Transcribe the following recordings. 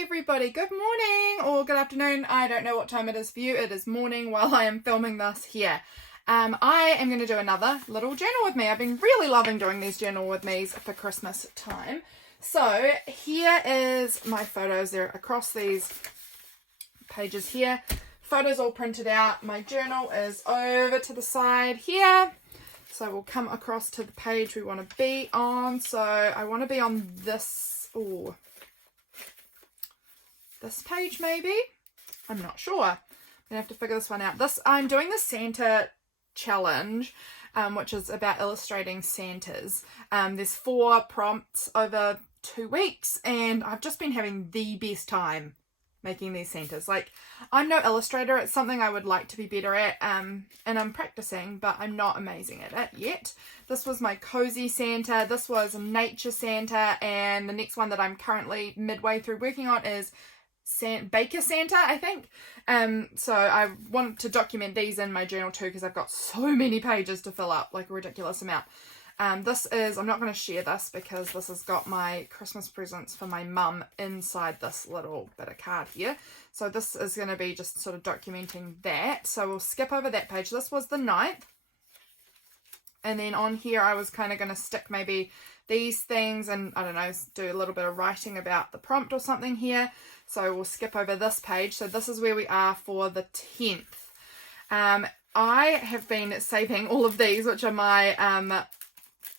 everybody, good morning or good afternoon. I don't know what time it is for you. It is morning while I am filming this here. I am going to do another little journal with me. I've been really loving doing these journal with me's for Christmas time. So here is my photos. They're across these pages here. Photos all printed out. My journal is over to the side here. So we'll come across to the page we want to be on. So I want to be on this, this page maybe. I'm not sure. I'm gonna have to figure this one out. I'm doing the Santa challenge, which is about illustrating Santas. There's 4 prompts over 2 weeks, and I've just been having the best time making these Santas. Like, I'm no illustrator. It's something I would like to be better at, and I'm practicing, but I'm not amazing at it yet. This was my cozy Santa. This was nature Santa, and the next one that I'm currently midway through working on is Baker Santa, I think. So I want to document these in my journal too, because I've got so many pages to fill up, like a ridiculous amount. I'm not going to share this because this has got my Christmas presents for my mum inside this little bit of card here. So this is going to be just sort of documenting that. So we'll skip over that page. This was the 9th. And then on here I was kind of going to stick maybe these things and, I don't know, do a little bit of writing about the prompt or something here. So we'll skip over this page. So this is where we are for the 10th. I have been saving all of these, which are my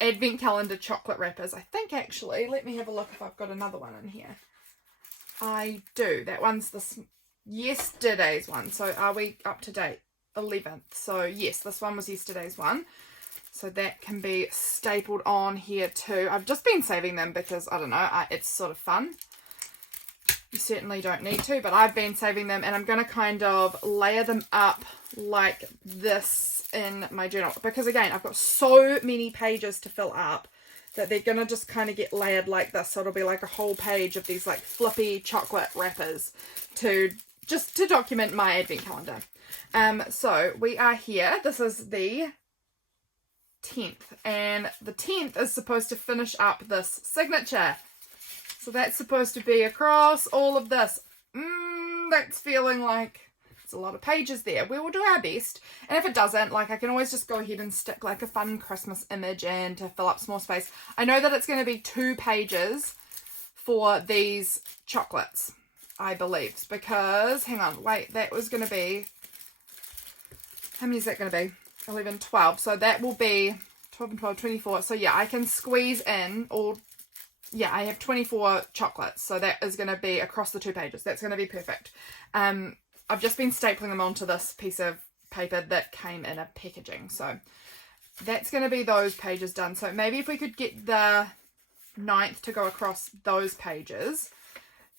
advent calendar chocolate wrappers. I think actually, let me have a look if I've got another one in here. I do. That one's yesterday's one. So are we up to date? 11th. So yes, this one was yesterday's one. So that can be stapled on here too. I've just been saving them because, I don't know, it's sort of fun. You certainly don't need to, but I've been saving them, and I'm going to kind of layer them up like this in my journal. Because again, I've got so many pages to fill up that they're going to just kind of get layered like this. So it'll be like a whole page of these like flippy chocolate wrappers to document my advent calendar. So we are here. This is the 10th, and the 10th is supposed to finish up this signature. So that's supposed to be across all of this. That's feeling like it's a lot of pages there. We will do our best. And if it doesn't, like, I can always just go ahead and stick like a fun Christmas image in to fill up small space. I know that it's going to be 2 pages for these chocolates, I believe. Because, hang on, wait, that was going to be, how many is that going to be? 11, 12. So that will be 12 and 12, 24. So yeah, I can squeeze in I have 24 chocolates, so that is going to be across the 2 pages. That's going to be perfect. I've just been stapling them onto this piece of paper that came in a packaging, so that's going to be those pages done. So maybe if we could get the 9th to go across those pages,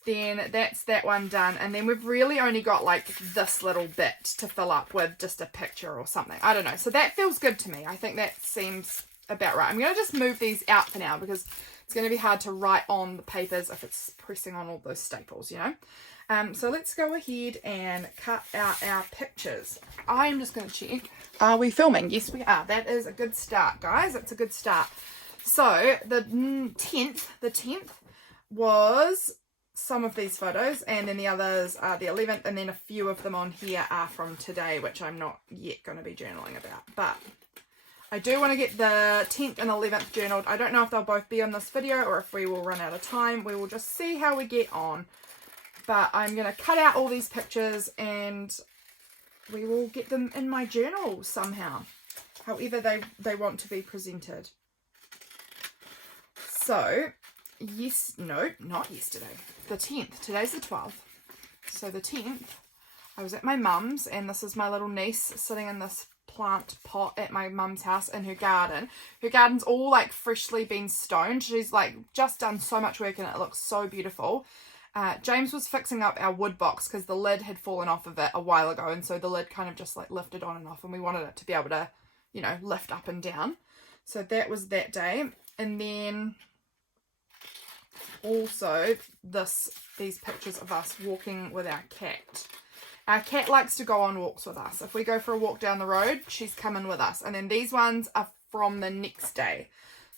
then that's that one done. And then we've really only got like this little bit to fill up with just a picture or something. I don't know. So that feels good to me. I think that seems about right. I'm going to just move these out for now because it's going to be hard to write on the papers if it's pressing on all those staples, you know. So let's go ahead and cut out our pictures. I'm just going to check. Are we filming? Yes, we are. That is a good start, guys. That's a good start. So the 10th was some of these photos, and then the others are the 11th, and then a few of them on here are from today, which I'm not yet going to be journaling about. But I do want to get the 10th and 11th journaled. I don't know if they'll both be on this video or if we will run out of time. We will just see how we get on. But I'm going to cut out all these pictures and we will get them in my journal somehow, however they want to be presented. So, not yesterday. The 10th. Today's the 12th. So the 10th, I was at my mum's, and this is my little niece sitting in this plant pot at my mum's house in her garden. Her garden's all like freshly been stoned. She's like just done so much work in it. It looks so beautiful. James was fixing up our wood box because the lid had fallen off of it a while ago, and so the lid kind of just like lifted on and off, and we wanted it to be able to, you know, lift up and down. So that was that day. And then also these pictures of us walking with our cat. Our cat likes to go on walks with us. If we go for a walk down the road, she's coming with us. And then these ones are from the next day.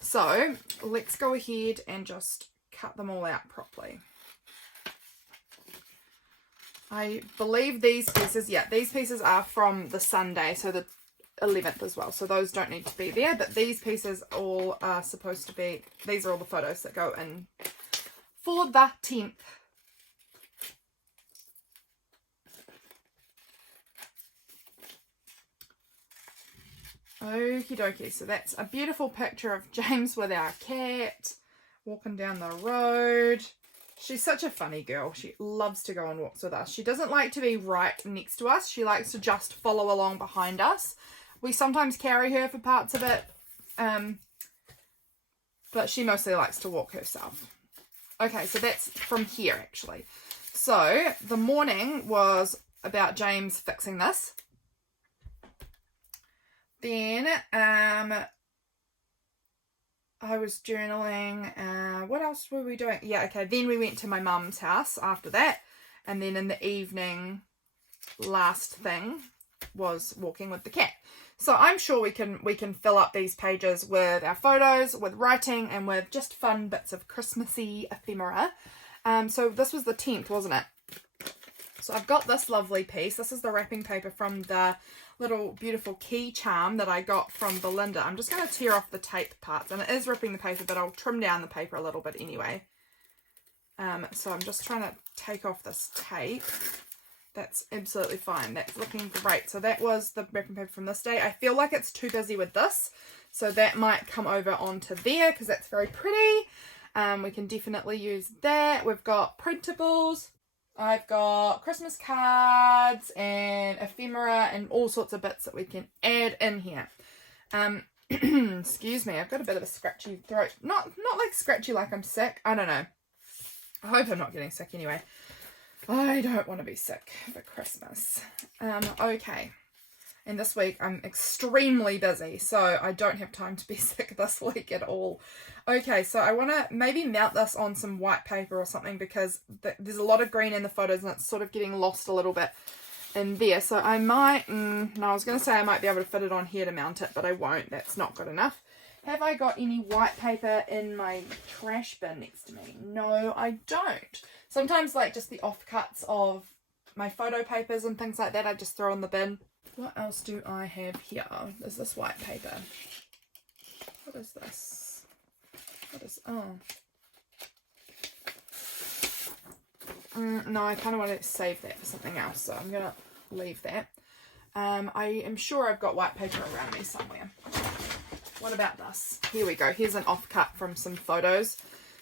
So let's go ahead and just cut them all out properly. I believe these pieces, yeah, these pieces are from the Sunday, so the 11th as well. So those don't need to be there, but these pieces all are supposed to be, these are all the photos that go in for the 10th. Okie dokie, so that's a beautiful picture of James with our cat walking down the road. She's such a funny girl. She loves to go on walks with us. She doesn't like to be right next to us. She likes to just follow along behind us. We sometimes carry her for parts of it, but she mostly likes to walk herself. Okay, so that's from here actually. So the morning was about James fixing this. Then I was journaling. What else were we doing? Yeah, okay. Then we went to my mum's house after that. And then in the evening, last thing was walking with the cat. So I'm sure we can fill up these pages with our photos, with writing, and with just fun bits of Christmassy ephemera. So this was the 10th, wasn't it? So I've got this lovely piece. This is the wrapping paper from the little beautiful key charm that I got from Belinda. I'm just going to tear off the tape parts, and it is ripping the paper, but I'll trim down the paper a little bit anyway. So I'm just trying to take off this tape. That's absolutely fine. That's looking great. So that was the wrapping paper from this day. I feel like it's too busy with this, so that might come over onto there because that's very pretty. We can definitely use that. We've got printables. I've got Christmas cards and ephemera and all sorts of bits that we can add in here. Excuse me, I've got a bit of a scratchy throat. Not like scratchy like I'm sick. I don't know. I hope I'm not getting sick anyway. I don't want to be sick for Christmas. Okay. And this week I'm extremely busy, so I don't have time to be sick this week at all. Okay, so I want to maybe mount this on some white paper or something because there's a lot of green in the photos and it's sort of getting lost a little bit in there. So I might, no, I was going to say I might be able to fit it on here to mount it, but I won't. That's not good enough. Have I got any white paper in my trash bin next to me? No, I don't. Sometimes like just the offcuts of my photo papers and things like that I just throw in the bin. What else do I have here? Is this white paper? What is this? What is, oh. No, I kind of want to save that for something else, so I'm going to leave that. I am sure I've got white paper around me somewhere. What about this? Here we go. Here's an offcut from some photos.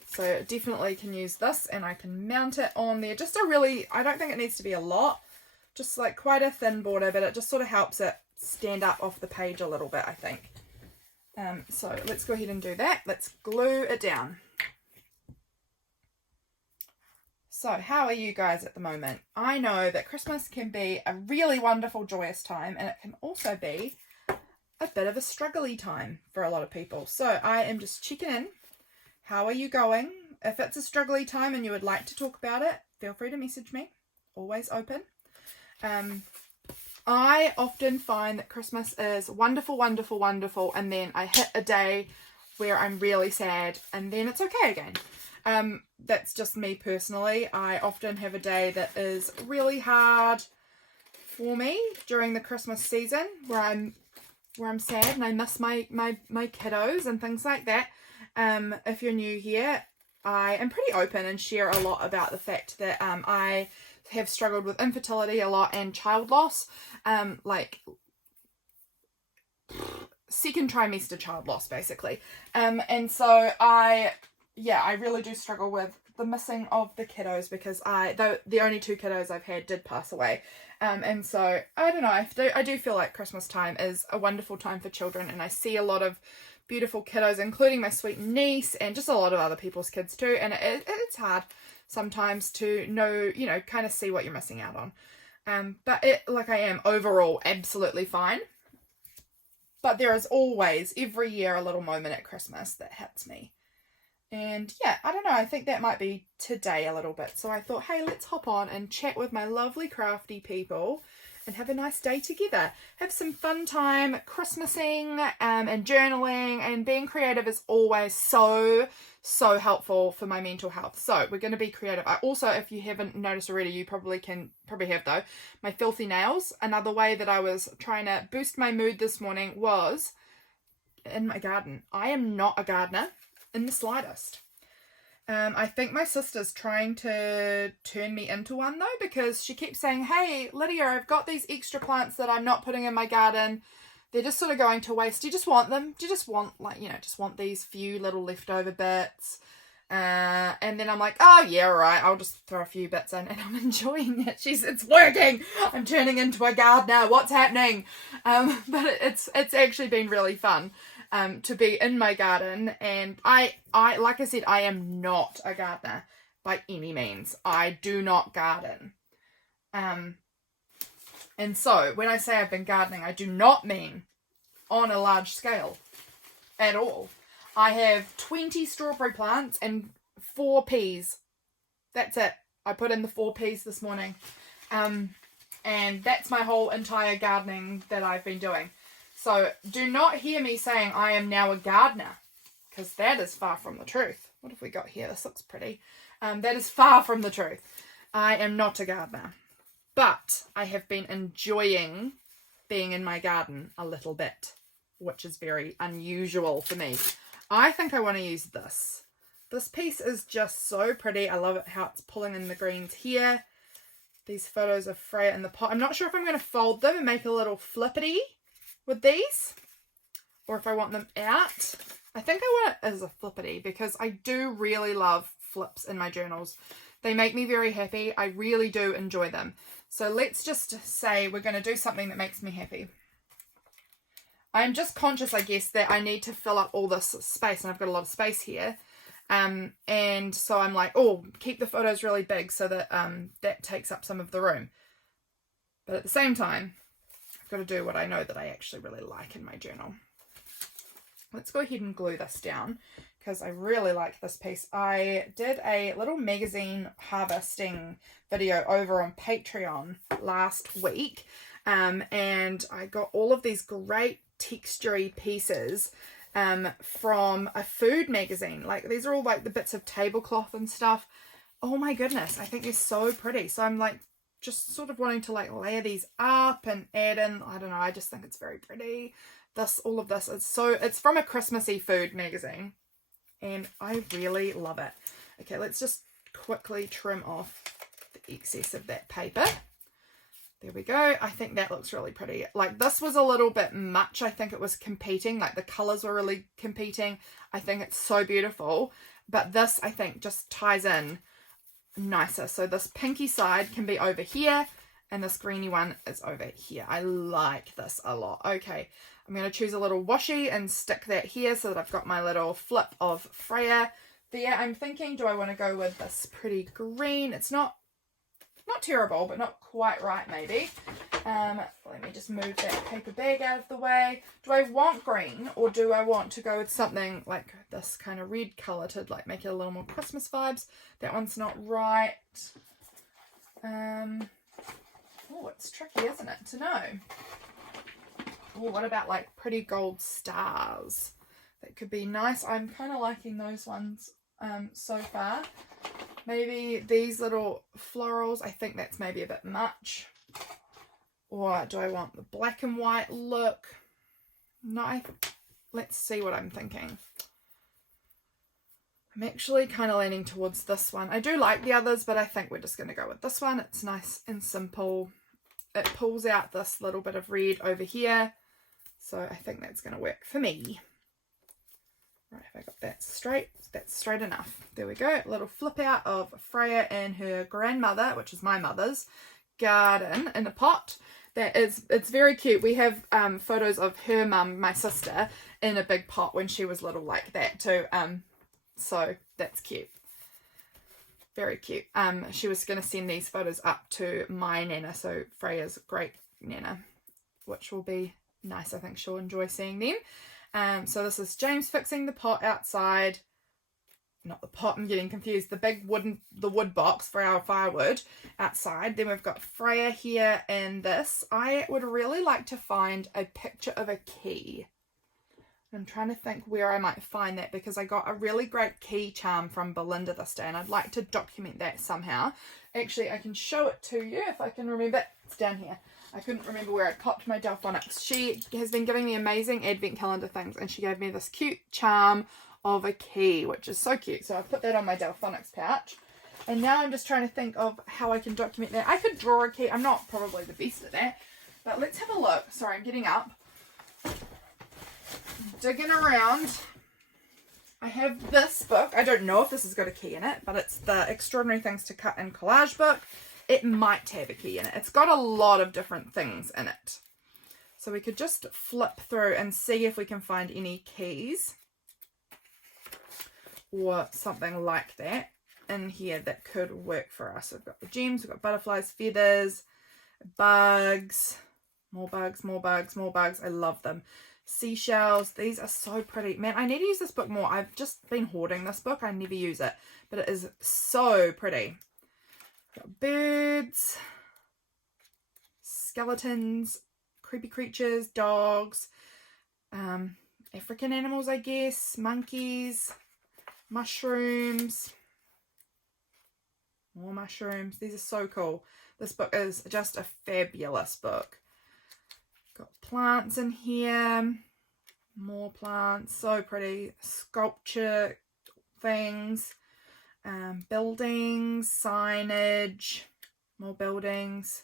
So definitely can use this, and I can mount it on there. Just a really, I don't think it needs to be a lot. Just like quite a thin border, but it just sort of helps it stand up off the page a little bit, I think. So let's go ahead and do that. Let's glue it down. So how are you guys at the moment? I know that Christmas can be a really wonderful, joyous time, and it can also be a bit of a struggly time for a lot of people. So I am just checking in. How are you going? If it's a struggly time and you would like to talk about it, feel free to message me. Always open. I often find that Christmas is wonderful, wonderful, wonderful, and then I hit a day where I'm really sad, and then it's okay again. That's just me personally. I often have a day that is really hard for me during the Christmas season, where I'm sad and I miss my kiddos and things like that. If you're new here, I am pretty open and share a lot about the fact that I have struggled with infertility a lot and child loss, like second trimester child loss basically, and so I really do struggle with the missing of the kiddos because the only two kiddos I've had did pass away, and so I don't know, I do feel like Christmas time is a wonderful time for children, and I see a lot of beautiful kiddos, including my sweet niece and just a lot of other people's kids too, and it's hard sometimes to know, kind of see what you're missing out on. But I am overall absolutely fine. But there is always, every year, a little moment at Christmas that hits me. And yeah, I don't know, I think that might be today a little bit. So I thought, hey, let's hop on and chat with my lovely crafty people and have a nice day together. Have some fun time Christmasing and journaling, and being creative is always so helpful for my mental health. So we're going to be creative. I also, if you haven't noticed already, you probably have though, my filthy nails. Another way that I was trying to boost my mood this morning was in my garden. I am not a gardener in the slightest. I think my sister's trying to turn me into one though, because she keeps saying, hey Lydia, I've got these extra plants that I'm not putting in my garden. They're just sort of going to waste. Do you just want them? Do you just want, like, just want these few little leftover bits? And then I'm like, oh yeah, all right, I'll just throw a few bits in, and I'm enjoying it. It's working. I'm turning into a gardener. What's happening? But it's actually been really fun. To be in my garden, and I like I said, I am not a gardener by any means. I do not garden. And so when I say I've been gardening, I do not mean on a large scale at all. I have 20 strawberry plants and 4 peas. That's it. I put in the 4 peas this morning. And that's my whole entire gardening that I've been doing. So do not hear me saying I am now a gardener, because that is far from the truth. What have we got here? This looks pretty. That is far from the truth. I am not a gardener, but I have been enjoying being in my garden a little bit, which is very unusual for me. I think I want to use this. This piece is just so pretty. I love it how it's pulling in the greens here. These photos of Freya in the pot. I'm not sure if I'm going to fold them and make a little flippity with these, or if I want them out. I think I want it as a flippity, because I do really love flips in my journals. They make me very happy. I really do enjoy them. So let's just say we're going to do something that makes me happy. I'm just conscious, I guess, that I need to fill up all this space, and I've got a lot of space here. And so I'm like, oh, keep the photos really big so that that takes up some of the room. But at the same time, got to do what I know that I actually really like in my journal. Let's go ahead and glue this down, because I really like this piece. I did a little magazine harvesting video over on Patreon last week, and I got all of these great textury pieces from a food magazine. Like, these are all like the bits of tablecloth and stuff. Oh my goodness, I think they're so pretty. So I'm like just sort of wanting to like layer these up and add in, I don't know, I just think it's very pretty. All of this is it's from a Christmassy food magazine, and I really love it. Okay, let's just quickly trim off the excess of that paper. There we go. I think that looks really pretty. Like, this was a little bit much. I think it was competing, like the colors were really competing. I think it's so beautiful, but this I think just ties in nicer. So this pinky side can be over here, and this greeny one is over here. I like this a lot. Okay, I'm going to choose a little washi and stick that here so that I've got my little flip of Freya there. I'm thinking, do I want to go with this pretty green? It's not terrible, but not quite right maybe. Let me just move that paper bag out of the way. Do I want green, or do I want to go with something like this kind of red colour to like make it a little more Christmas vibes? That one's not right. Oh, it's tricky, isn't it, to know? Oh, what about like pretty gold stars? That could be nice. I'm kind of liking those ones so far. Maybe these little florals, I think that's maybe a bit much. Or do I want the black and white look? No, let's see what I'm thinking. I'm actually kind of leaning towards this one. I do like the others, but I think we're just going to go with this one. It's nice and simple. It pulls out this little bit of red over here. So I think that's going to work for me. Right, have I got that straight? That's straight enough. There we go. A little flip out of Freya and her grandmother, which is my mother's, garden in a pot. It's very cute. We have photos of her mum, my sister, in a big pot when she was little like that too. So that's cute. Very cute. She was going to send these photos up to my nana, so Freya's great nana, which will be nice. I think she'll enjoy seeing them. So this is James fixing the pot outside. not the pot, I'm getting confused, the wood box for our firewood outside. Then we've got Freya here and this. I would really like to find a picture of a key. I'm trying to think where I might find that, because I got a really great key charm from Belinda this day and I'd like to document that somehow. Actually, I can show it to you if I can remember. It's down here. I couldn't remember where I popped my Delphonics. She has been giving me amazing advent calendar things, and she gave me this cute charm of a key, which is so cute. So I put that on my Delphonics pouch. And now I'm just trying to think of how I can document that. I could draw a key. I'm not probably the best at that. But let's have a look. Sorry, I'm getting up. Digging around. I have this book. I don't know if this has got a key in it, but it's the Extraordinary Things to Cut and Collage book. It might have a key in it. It's got a lot of different things in it. So we could just flip through and see if we can find any keys or something like that in here that could work for us. We've got the gems, we've got butterflies, feathers, bugs, more bugs, more bugs, more bugs. I love them. Seashells. These are so pretty. Man, I need to use this book more. I've just been hoarding this book. I never use it, but it is so pretty. Got birds, skeletons, creepy creatures, dogs, African animals, I guess, monkeys, mushrooms, more mushrooms. These are so cool. This book is just a fabulous book. Got plants in here, more plants, so pretty, sculpture things, buildings, signage, more buildings,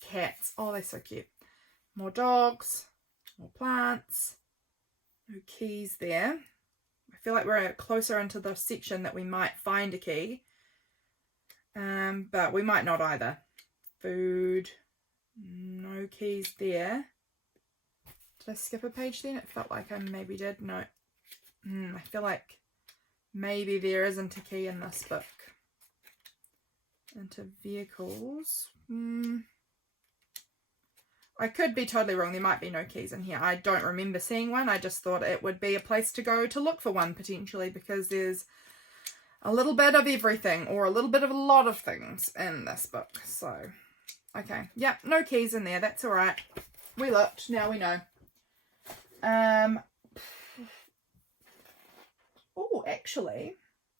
cats, oh they're so cute, more dogs, more plants, no keys there. I feel like we're closer into the section that we might find a key, but we might not either. Food. No keys there. Did I skip a page then? It felt like I maybe did. No. I feel like maybe there isn't a key in this book. Into vehicles. I could be totally wrong. There might be no keys in here. I don't remember seeing one. I just thought it would be a place to go to look for one potentially, because there's a little bit of everything, or a little bit of a lot of things in this book. So okay, yeah, no keys in there. That's all right. We looked. Now we know. Oh, actually,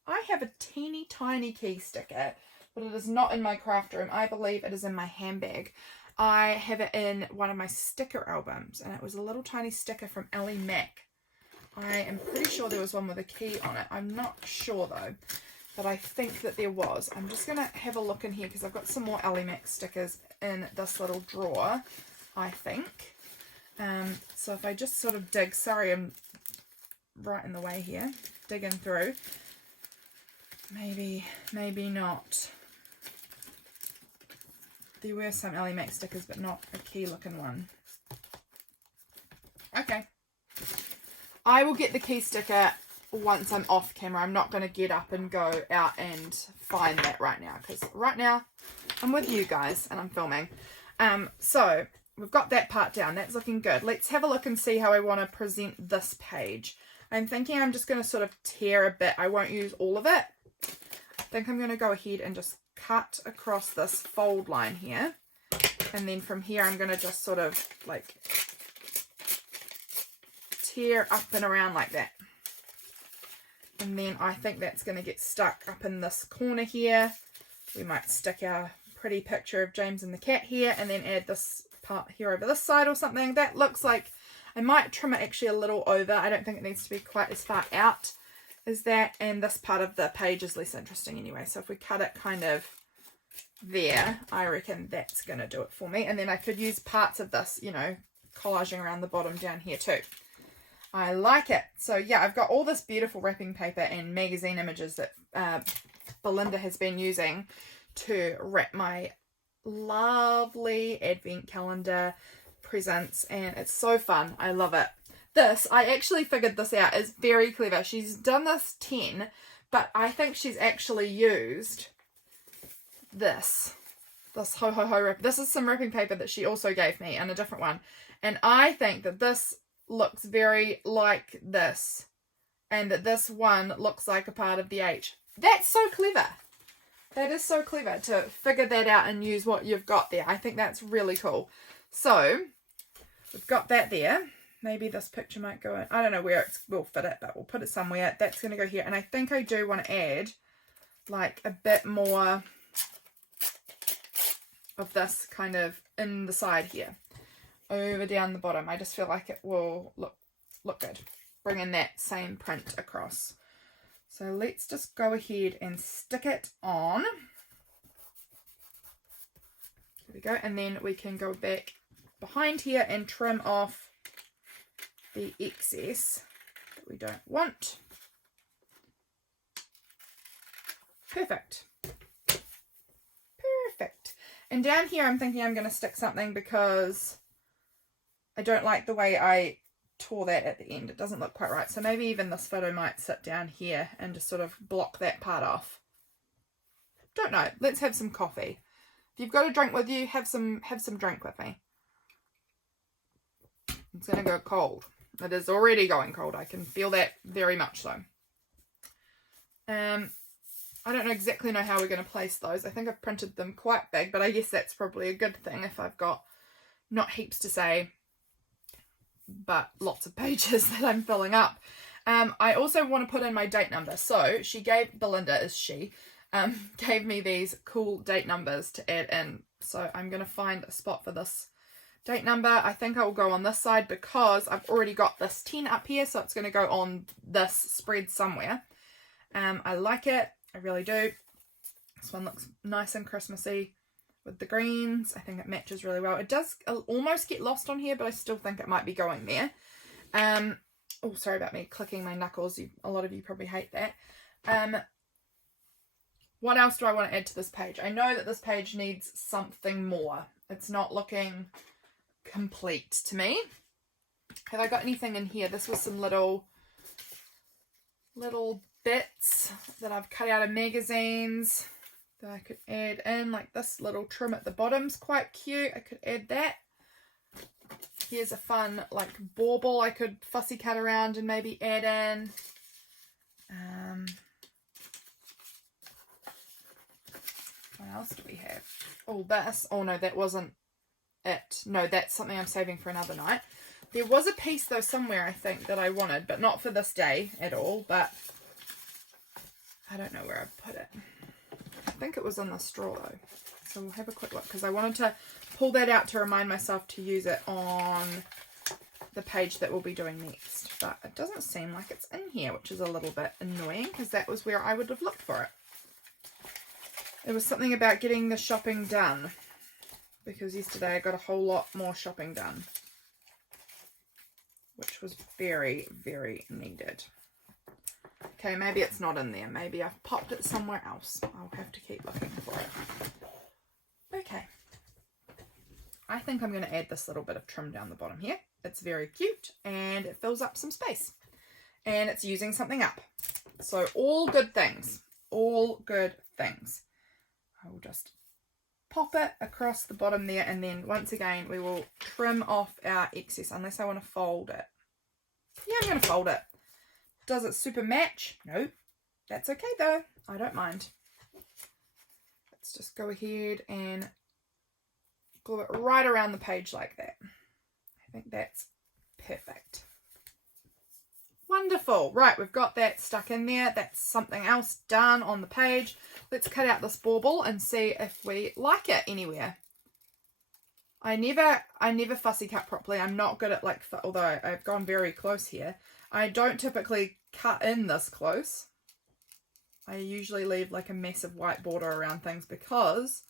I have a teeny tiny key sticker, but it is not in my craft room. I believe it is in my handbag. I have it in one of my sticker albums, and it was a little tiny sticker from Elly Mack. I am pretty sure there was one with a key on it. I'm not sure though, but I think that there was. I'm just going to have a look in here because I've got some more Elly Mack stickers in this little drawer, I think. So if I just sort of dig, sorry I'm right in the way here, digging through. Maybe not. There were some Elly Mack stickers, but not a key looking one. Okay. I will get the key sticker once I'm off camera. I'm not going to get up and go out and find that right now, because right now I'm with you guys and I'm filming. So we've got that part down. That's looking good. Let's have a look and see how I want to present this page. I'm thinking I'm just going to sort of tear a bit. I won't use all of it. I think I'm going to go ahead and just cut across this fold line here. And then from here I'm going to just sort of like tear up and around like that. And then I think that's going to get stuck up in this corner here. We might stick our pretty picture of James and the cat here, and then add this part here over this side or something. That looks like, I might trim it actually a little over. I don't think it needs to be quite as far out as that. And this part of the page is less interesting anyway. So if we cut it kind of there, I reckon that's going to do it for me. And then I could use parts of this, you know, collaging around the bottom down here too. I like it. So yeah, I've got all this beautiful wrapping paper and magazine images that Belinda has been using to wrap my lovely advent calendar presents, and it's so fun. I love it. This, I actually figured this out, is very clever. She's done this 10, but I think she's actually used this ho ho ho wrap. This is some wrapping paper that she also gave me, and a different one, and I think that this looks very like this and that this one looks like a part of the H. That's so clever. That is so clever to figure that out and use what you've got there. I think that's really cool. So we've got that there. Maybe this picture might go in. I don't know where we'll fit it, but we'll put it somewhere. That's going to go here. And I think I do want to add like a bit more of this kind of in the side here. Over down the bottom. I just feel like it will look good. Bringing that same print across. So let's just go ahead and stick it on. There we go. And then we can go back behind here and trim off the excess that we don't want. Perfect. Perfect. And down here I'm thinking I'm going to stick something because I don't like the way I tore that at the end. It doesn't look quite right. So maybe even this photo might sit down here and just sort of block that part off. Don't know. Let's have some coffee. If you've got a drink with you, have some drink with me. It's going to go cold. It is already going cold. I can feel that very much so. I don't exactly know how we're going to place those. I think I've printed them quite big, but I guess that's probably a good thing if I've got not heaps to say, but lots of pages that I'm filling up. I also want to put in my date number. So Belinda gave me these cool date numbers to add in. So I'm going to find a spot for this date number. I think I will go on this side because I've already got this 10 up here. So it's going to go on this spread somewhere. I like it. I really do. This one looks nice and Christmassy with the greens. I think it matches really well. It does almost get lost on here, but I still think it might be going there. Oh, sorry about me clicking my knuckles. A lot of you probably hate that. What else do I want to add to this page? I know that this page needs something more. It's not looking complete to me. Have I got anything in here? This was some little bits that I've cut out of magazines that I could add in, like this little trim at the bottom's quite cute. I could add that. Here's a fun like bauble I could fussy cut around and maybe add in. What else do we have? Oh, this. Oh no, that wasn't it. No, that's something I'm saving for another night. There was a piece though somewhere I think that I wanted, but not for this day at all, but I don't know where I put it. I think it was on the straw though. So we'll have a quick look because I wanted to pull that out to remind myself to use it on the page that we'll be doing next. But it doesn't seem like it's in here, which is a little bit annoying because that was where I would have looked for it. It was something about getting the shopping done because yesterday I got a whole lot more shopping done, which was very, very needed. Okay, maybe it's not in there. Maybe I've popped it somewhere else. I'll have to keep looking for it. Okay. I think I'm going to add this little bit of trim down the bottom here. It's very cute and it fills up some space. And it's using something up. So all good things. All good things. I will just pop it across the bottom there and then once again we will trim off our excess unless I want to fold it. Yeah, I'm going to fold it. Does it super match? No. That's okay though. I don't mind. Let's just go ahead and glue it right around the page like that. I think that's perfect. Wonderful. Right, we've got that stuck in there. That's something else done on the page. Let's cut out this bauble and see if we like it anywhere. I never fussy cut properly. I'm not good at like, although I've gone very close here. I don't typically cut in this close. I usually leave like a massive white border around things because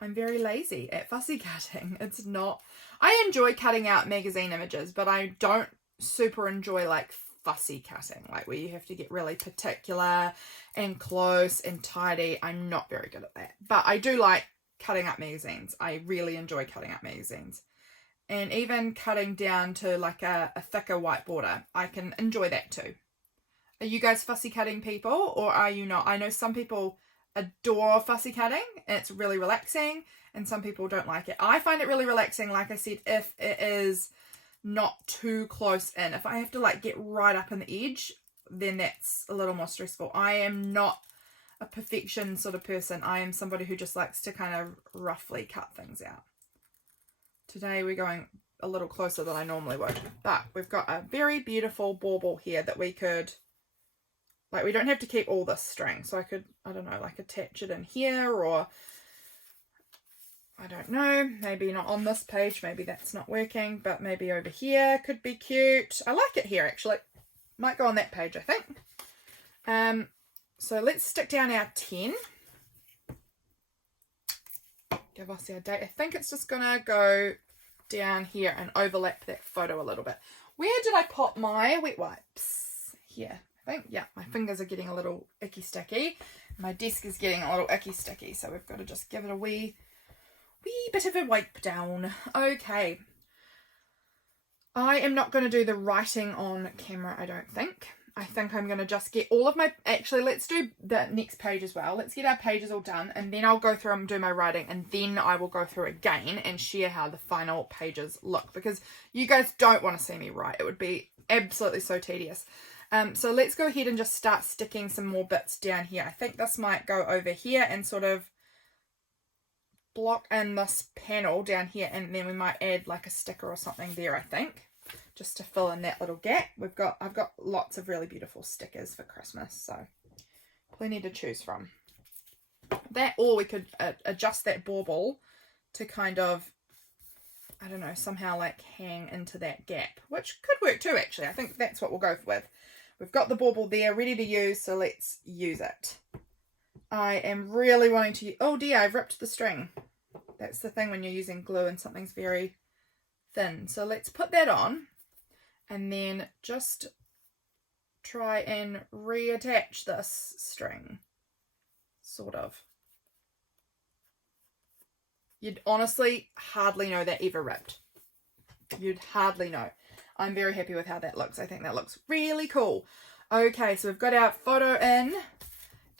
I'm very lazy at fussy cutting. It's not, I enjoy cutting out magazine images, but I don't super enjoy like fussy cutting, like where you have to get really particular and close and tidy. I'm not very good at that, but I do like cutting up magazines. I really enjoy cutting up magazines. And even cutting down to like a thicker white border, I can enjoy that too. Are you guys fussy cutting people or are you not? I know some people adore fussy cutting and it's really relaxing and some people don't like it. I find it really relaxing, like I said, if it is not too close in. If I have to like get right up in the edge, then that's a little more stressful. I am not a perfection sort of person. I am somebody who just likes to kind of roughly cut things out. Today we're going a little closer than I normally would, but we've got a very beautiful bauble here that we could, like, we don't have to keep all this string, so I could, I don't know, like attach it in here, or I don't know, maybe not on this page, maybe that's not working, but maybe over here could be cute. I like it here actually. Might go on that page, I think. So let's stick down our 10. Give us our date. I think it's just gonna go down here and overlap that photo a little bit. Where did I put my wet wipes? Here, I think. Yeah, my fingers are getting a little icky sticky. My desk is getting a little icky sticky, so we've got to just give it a wee bit of a wipe down. Okay. I am not going to do the writing on camera, I don't think. I think I'm going to just get all of my... Actually, let's do the next page as well. Let's get our pages all done, and then I'll go through and do my writing, and then I will go through again and share how the final pages look, because you guys don't want to see me write. It would be absolutely so tedious. So let's go ahead and just start sticking some more bits down here. I think this might go over here and sort of block in this panel down here, and then we might add like a sticker or something there, I think, just to fill in that little gap. I've got lots of really beautiful stickers for Christmas, so plenty to choose from. That, or we could adjust that bauble to kind of, I don't know, somehow like hang into that gap, which could work too actually. I think that's what we'll go with. We've got the bauble there ready to use, so let's use it. I am really wanting to... Oh dear, I've ripped the string. That's the thing when you're using glue and something's very thin. So let's put that on and then just try and reattach this string. Sort of. You'd honestly hardly know that ever ripped. You'd hardly know. I'm very happy with how that looks. I think that looks really cool. Okay, so we've got our photo in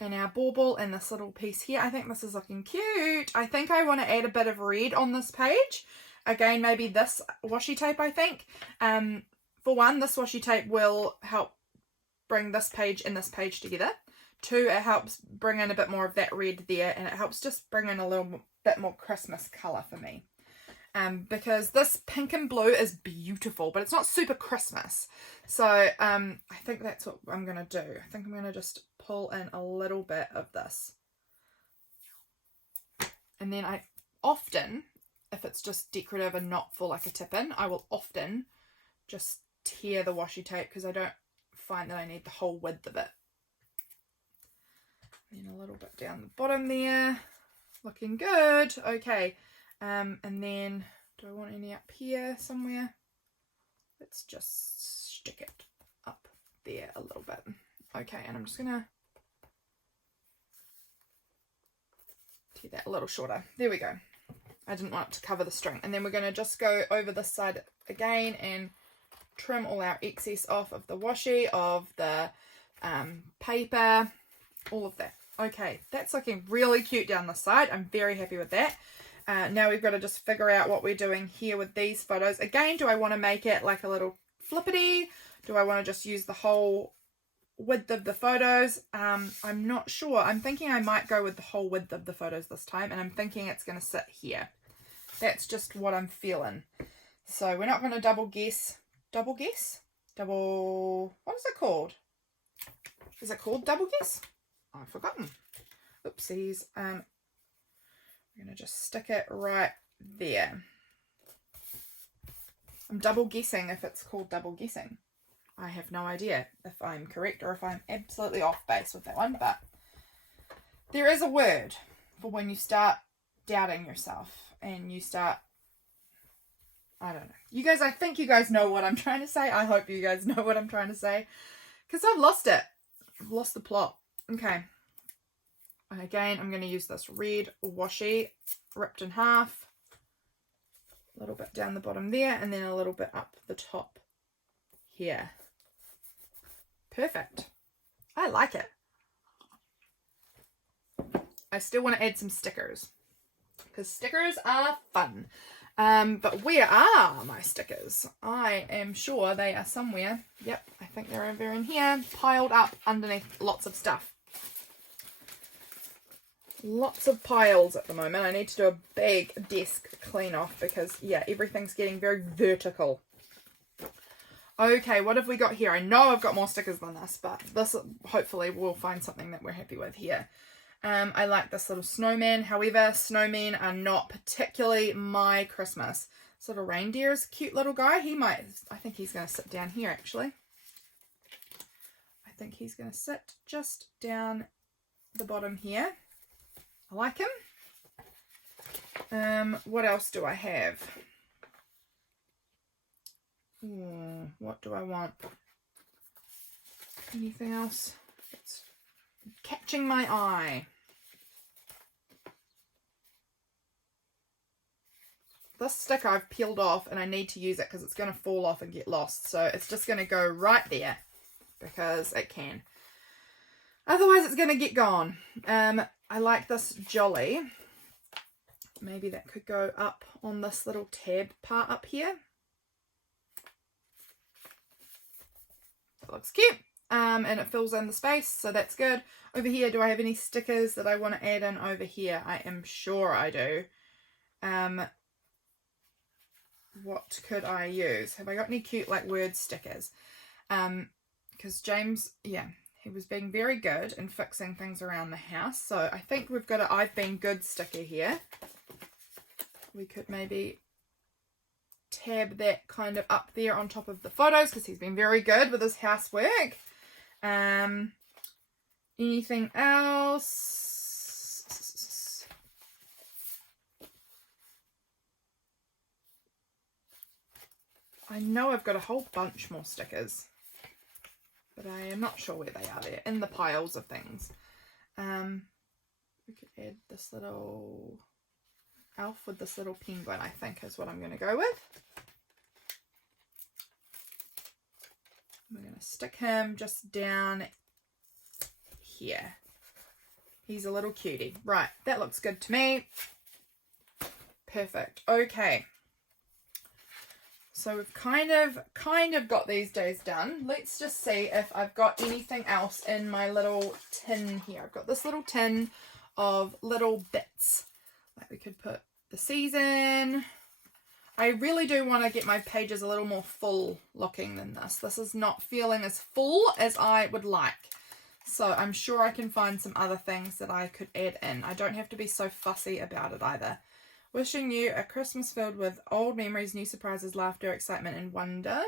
and our bauble and this little piece here. I think this is looking cute. I think I want to add a bit of red on this page. Again, maybe this washi tape, I think. For one, this washi tape will help bring this page and this page together. Two, it helps bring in a bit more of that red there, and it helps just bring in a little bit more Christmas colour for me. Because this pink and blue is beautiful, but it's not super Christmas. So I think that's what I'm going to do. I think I'm going to just pull in a little bit of this. And then I often, if it's just decorative and not for like a tip-in, I will often just tear the washi tape because I don't find that I need the whole width of it. Then a little bit down the bottom there. Looking good. Okay. And then, do I want any up here somewhere? Let's just stick it up there a little bit. Okay, and I'm just going to tear that a little shorter. There we go. I didn't want it to cover the string. And then we're going to just go over this side again and trim all our excess off of the washi, of the paper, all of that. Okay, that's looking really cute down the side. I'm very happy with that. Now we've got to just figure out what we're doing here with these photos. Again, do I want to make it like a little flippity? Do I want to just use the whole width of the photos? I'm not sure. I'm thinking I might go with the whole width of the photos this time, and I'm thinking it's going to sit here. That's just what I'm feeling. So we're not going to double guess. Double guess? Double... What is it called? Is it called double guess? I've forgotten. Oopsies. I'm going to just stick it right there. I'm double guessing if it's called double guessing. I have no idea if I'm correct or if I'm absolutely off base with that one, but there is a word for when you start doubting yourself and you start, I don't know. You guys, I think you guys know what I'm trying to say. I hope you guys know what I'm trying to say because I've lost it. I've lost the plot. Okay. And again, I'm going to use this red washi ripped in half. A little bit down the bottom there and then a little bit up the top here. Perfect. I like it. I still want to add some stickers because stickers are fun. But where are my stickers? I am sure they are somewhere. Yep, I think they're over in here, piled up underneath lots of stuff. Lots of piles at the moment. I need to do a big desk clean off because, yeah, everything's getting very vertical. Okay, what have we got here? I know I've got more stickers than this, but this, hopefully, we'll find something that we're happy with here. I like this little snowman. However, snowmen are not particularly my Christmas. This little reindeer is a cute little guy. I think he's going to sit down here, actually. I think he's going to sit just down the bottom here. I like him. What else do I have? What do I want? Anything else? It's catching my eye. This sticker I've peeled off and I need to use it because it's going to fall off and get lost. So it's just going to go right there because it can. Otherwise it's going to get gone. I like this jolly. Maybe that could go up on this little tab part up here. That looks cute. And it fills in the space, so that's good. Over here, do I have any stickers that I want to add in over here? I am sure I do. What could I use? Have I got any cute like word stickers? Because James, yeah, he was being very good in fixing things around the house. So I think we've got a I've been good sticker here. We could maybe tab that kind of up there on top of the photos because he's been very good with his housework. Anything else? I know I've got a whole bunch more stickers, but I am not sure where they are. They're in the piles of things. We could add this little elf with this little penguin, I think is what I'm going to go with. We're going to stick him just down here. He's a little cutie. Right, that looks good to me. Perfect. Okay. So we've kind of got these days done. Let's just see if I've got anything else in my little tin here. I've got this little tin of little bits. Like we could put the season. I really do want to get my pages a little more full looking than this. This is not feeling as full as I would like. So I'm sure I can find some other things that I could add in. I don't have to be so fussy about it either. Wishing you a Christmas filled with old memories, new surprises, laughter, excitement and wonder.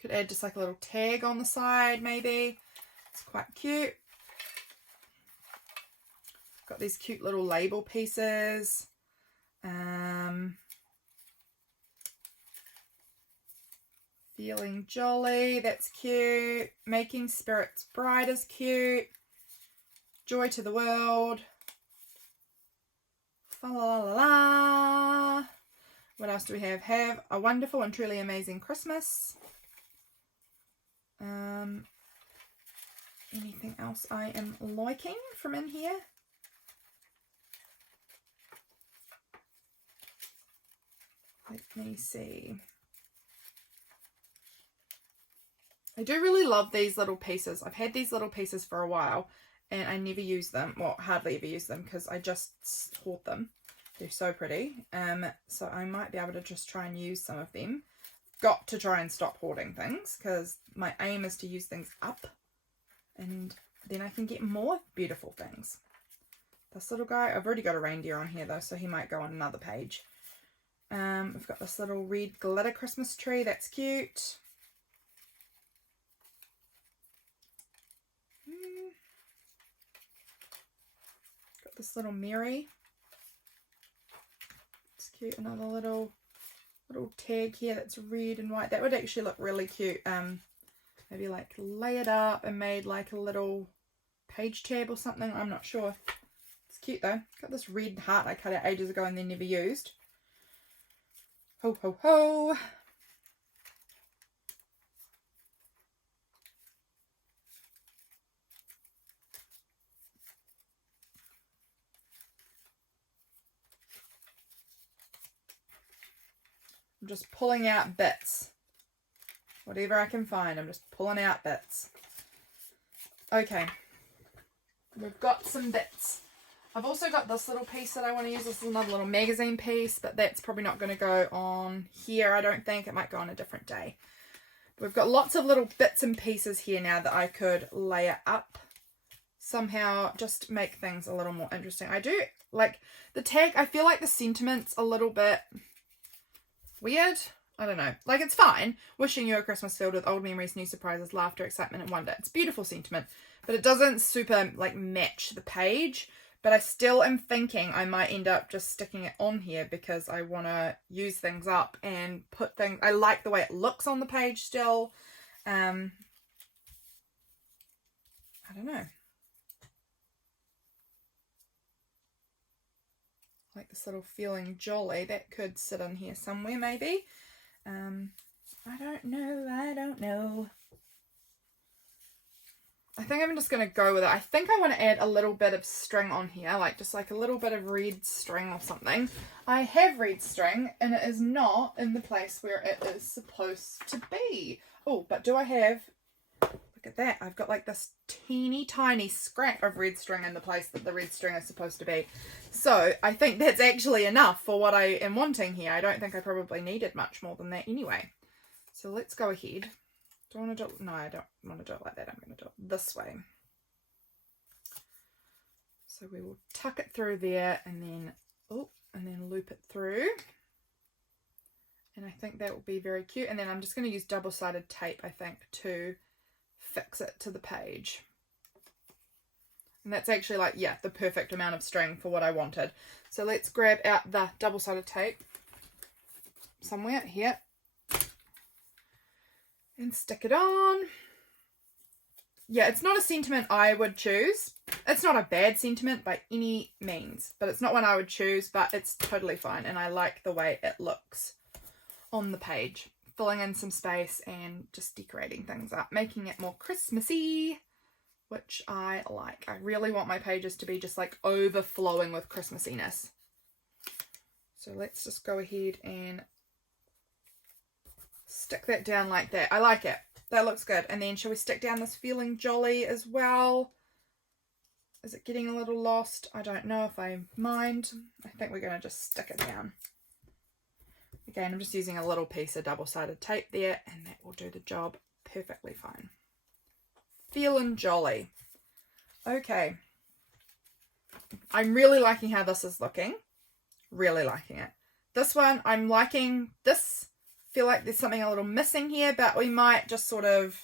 Could add just like a little tag on the side maybe. It's quite cute. Got these cute little label pieces. Feeling jolly, that's cute. Making spirits bright is cute. Joy to the world. Fa la la la. What else do we have? Have a wonderful and truly amazing Christmas. Anything else I am liking from in here? Let me see. I do really love these little pieces. I've had these little pieces for a while and I never use them. Well, hardly ever use them because I just hoard them. They're so pretty. So I might be able to just try and use some of them. Got to try and stop hoarding things because my aim is to use things up and then I can get more beautiful things. This little guy, I've already got a reindeer on here though, so he might go on another page. We've got this little red glitter Christmas tree. That's cute. Got this little Mary. It's cute. Another little tag here that's red and white. That would actually look really cute. Maybe like lay it up and made like a little page tab or something. I'm not sure. It's cute though. Got this red heart I cut out ages ago and then never used. Ho ho ho. I'm just pulling out bits Whatever I can find. I'm just pulling out bits. Okay. We've got some bits. I've also got this little piece that I want to use. This is another little magazine piece, but that's probably not going to go on here, I don't think. It might go on a different day. We've got lots of little bits and pieces here now that I could layer up somehow, just make things a little more interesting. I do like the tag. I feel like the sentiment's a little bit weird. I don't know. Like, it's fine. Wishing you a Christmas filled with old memories, new surprises, laughter, excitement, and wonder. It's beautiful sentiment, but it doesn't super like match the page. But I still am thinking I might end up just sticking it on here because I want to use things up and put things... I like the way it looks on the page still. I don't know. Like this little feeling jolly. That could sit in here somewhere maybe. I don't know. I think I'm just going to go with it. I think I want to add a little bit of string on here, like just like a little bit of red string or something. I have red string and it is not in the place where it is supposed to be. Oh, but do I have, look at that, I've got like this teeny tiny scrap of red string in the place that the red string is supposed to be. So I think that's actually enough for what I am wanting here. I don't think I probably needed much more than that anyway. So let's go ahead. Do I want to do it? No, I don't want to do it like that. I'm going to do it this way. So we will tuck it through there and then, oh, and then loop it through. And I think that will be very cute. And then I'm just going to use double-sided tape, I think, to fix it to the page. And that's actually like, yeah, the perfect amount of string for what I wanted. So let's grab out the double-sided tape somewhere here. And stick it on. Yeah, it's not a sentiment I would choose. It's not a bad sentiment by any means, but it's not one I would choose, but it's totally fine. And I like the way it looks on the page. Filling in some space and just decorating things up, making it more Christmassy, which I like. I really want my pages to be just like overflowing with Christmassiness. So let's just go ahead and stick that down like that. I like it. That looks good. And then shall we stick down this feeling jolly as well? Is it getting a little lost? I don't know if I mind. I think we're going to just stick it down. Again, I'm just using a little piece of double-sided tape there and that will do the job perfectly fine. Feeling jolly. Okay. I'm really liking how this is looking. Really liking it. This one, I'm liking this. Feel like there's something a little missing here, but we might just sort of,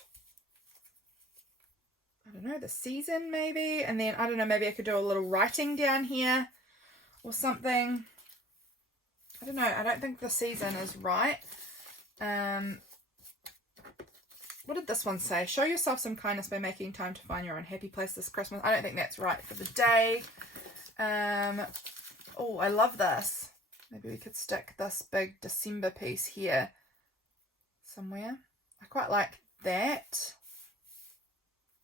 I don't know, the season maybe, and then I don't know, maybe I could do a little writing down here or something. I don't know, I don't think the season is right. What did this one say? Show yourself some kindness by making time to find your own happy place this Christmas. I don't think that's right for the day. Oh, I love this. Maybe we could stick this big December piece here somewhere. I quite like that.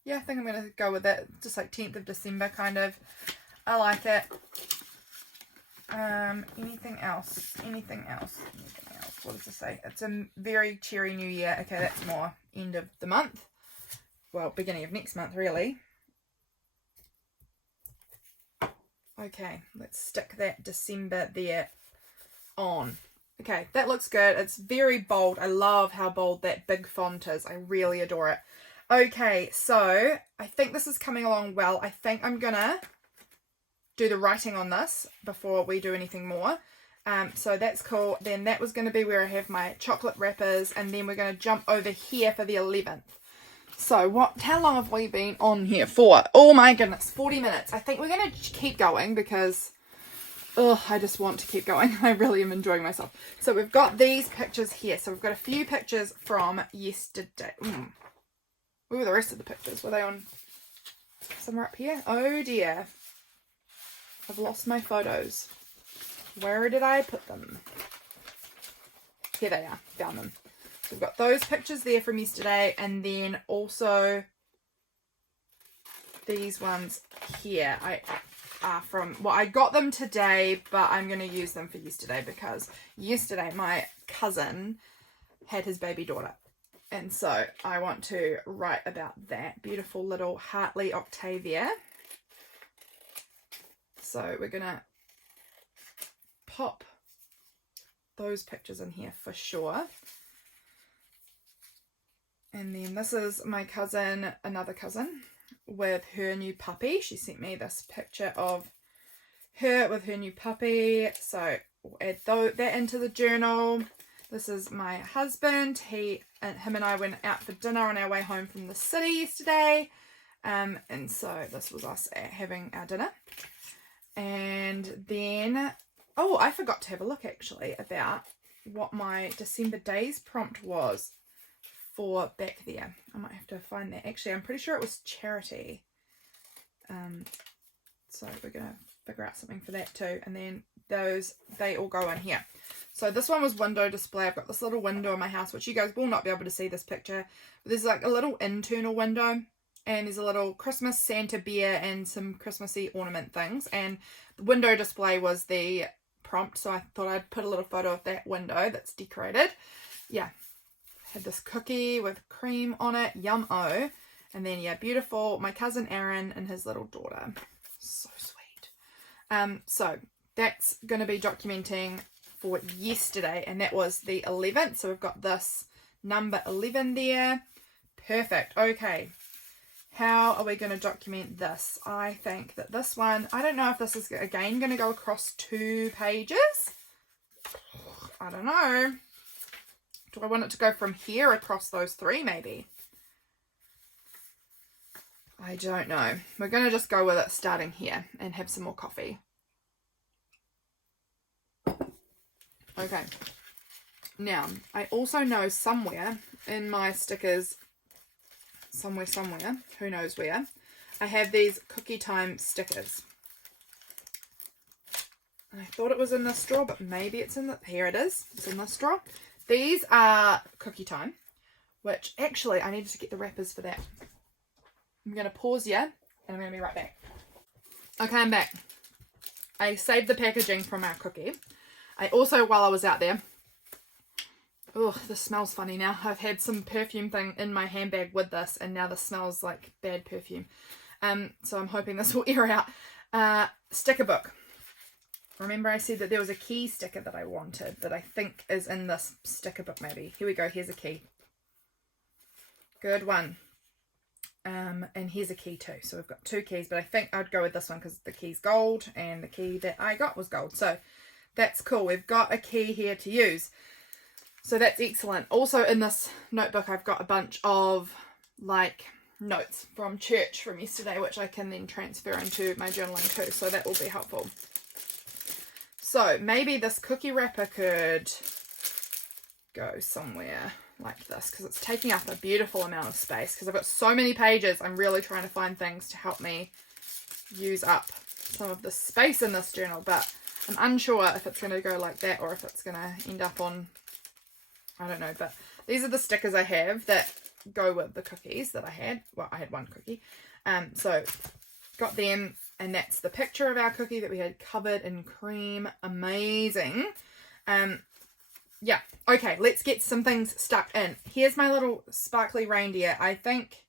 Yeah, I think I'm going to go with that. Just like 10th of December kind of. I like it. Anything else? Anything else? Anything else? What does it say? It's a very cheery new year. Okay, that's more end of the month. Well, beginning of next month, really. Okay, let's stick that December there on. Okay, that looks good. It's very bold. I love how bold that big font is. I really adore it. Okay, so I think this is coming along well. I think I'm gonna do the writing on this before we do anything more. So that's cool. Then that was going to be where I have my chocolate wrappers, and then we're going to jump over here for the 11th. So how long have we been on here for? Oh my goodness, 40 minutes. I think we're going to keep going because I just want to keep going. I really am enjoying myself. So we've got these pictures here. So we've got a few pictures from yesterday. Where were the rest of the pictures? Were they on somewhere up here? Oh dear. I've lost my photos. Where did I put them? Here they are. Found them. So we've got those pictures there from yesterday, and then also these ones here. I got them today, but I'm going to use them for yesterday because yesterday my cousin had his baby daughter. And so I want to write about that. Beautiful little Hartley Octavia. So we're going to pop those pictures in here for sure. And then this is my cousin, another cousin, with her new puppy. She sent me this picture of her with her new puppy. So we'll add that into the journal. This is my husband. Him and I went out for dinner on our way home from the city yesterday. And so this was us having our dinner. And then, oh, I forgot to have a look actually about what my December days prompt was for back there. I might have to find that. Actually, I'm pretty sure it was charity. So we're going to figure out something for that too. And then they all go in here. So this one was window display. I've got this little window in my house, which you guys will not be able to see this picture. But there's like a little internal window. And there's a little Christmas Santa bear and some Christmassy ornament things. And the window display was the prompt. So I thought I'd put a little photo of that window that's decorated. Yeah. Had this cookie with cream on it. Yum-o. And then, yeah, beautiful. My cousin Aaron and his little daughter. So sweet. So that's going to be documenting for yesterday. And that was the 11th. So we've got this number 11 there. Perfect. Okay. How are we going to document this? I think that this one, I don't know if this is again going to go across 2 pages. I don't know. Do I want it to go from here across those 3 maybe? I don't know. We're going to just go with it starting here and have some more coffee. Okay. Now, I also know somewhere in my stickers, somewhere, who knows where, I have these cookie time stickers. I thought it was in this drawer, but maybe it's in the, here it is, it's in this drawer. These are cookie time, which actually I needed to get the wrappers for that. I'm going to pause here and I'm going to be right back. Okay, I'm back. I saved the packaging from our cookie. I also, while I was out there, oh, this smells funny now. I've had some perfume thing in my handbag with this, and now this smells like bad perfume. So I'm hoping this will air out. Sticker book. Remember I said that there was a key sticker that I wanted that I think is in this sticker book maybe. Here we go. Here's a key. Good one. And here's a key too. So we've got 2 keys, but I think I'd go with this one because the key's gold and the key that I got was gold. So that's cool. We've got a key here to use. So that's excellent. Also in this notebook, I've got a bunch of like notes from church from yesterday, which I can then transfer into my journaling too. So that will be helpful. So maybe this cookie wrapper could go somewhere like this because it's taking up a beautiful amount of space because I've got so many pages. I'm really trying to find things to help me use up some of the space in this journal, but I'm unsure if it's going to go like that or if it's going to end up on, I don't know, but these are the stickers I have that go with the cookies that I had. Well, I had one cookie. So got them, and that's the picture of our cookie that we had covered in cream. Amazing. Yeah. Okay, let's get some things stuck in. Here's my little sparkly reindeer. I think,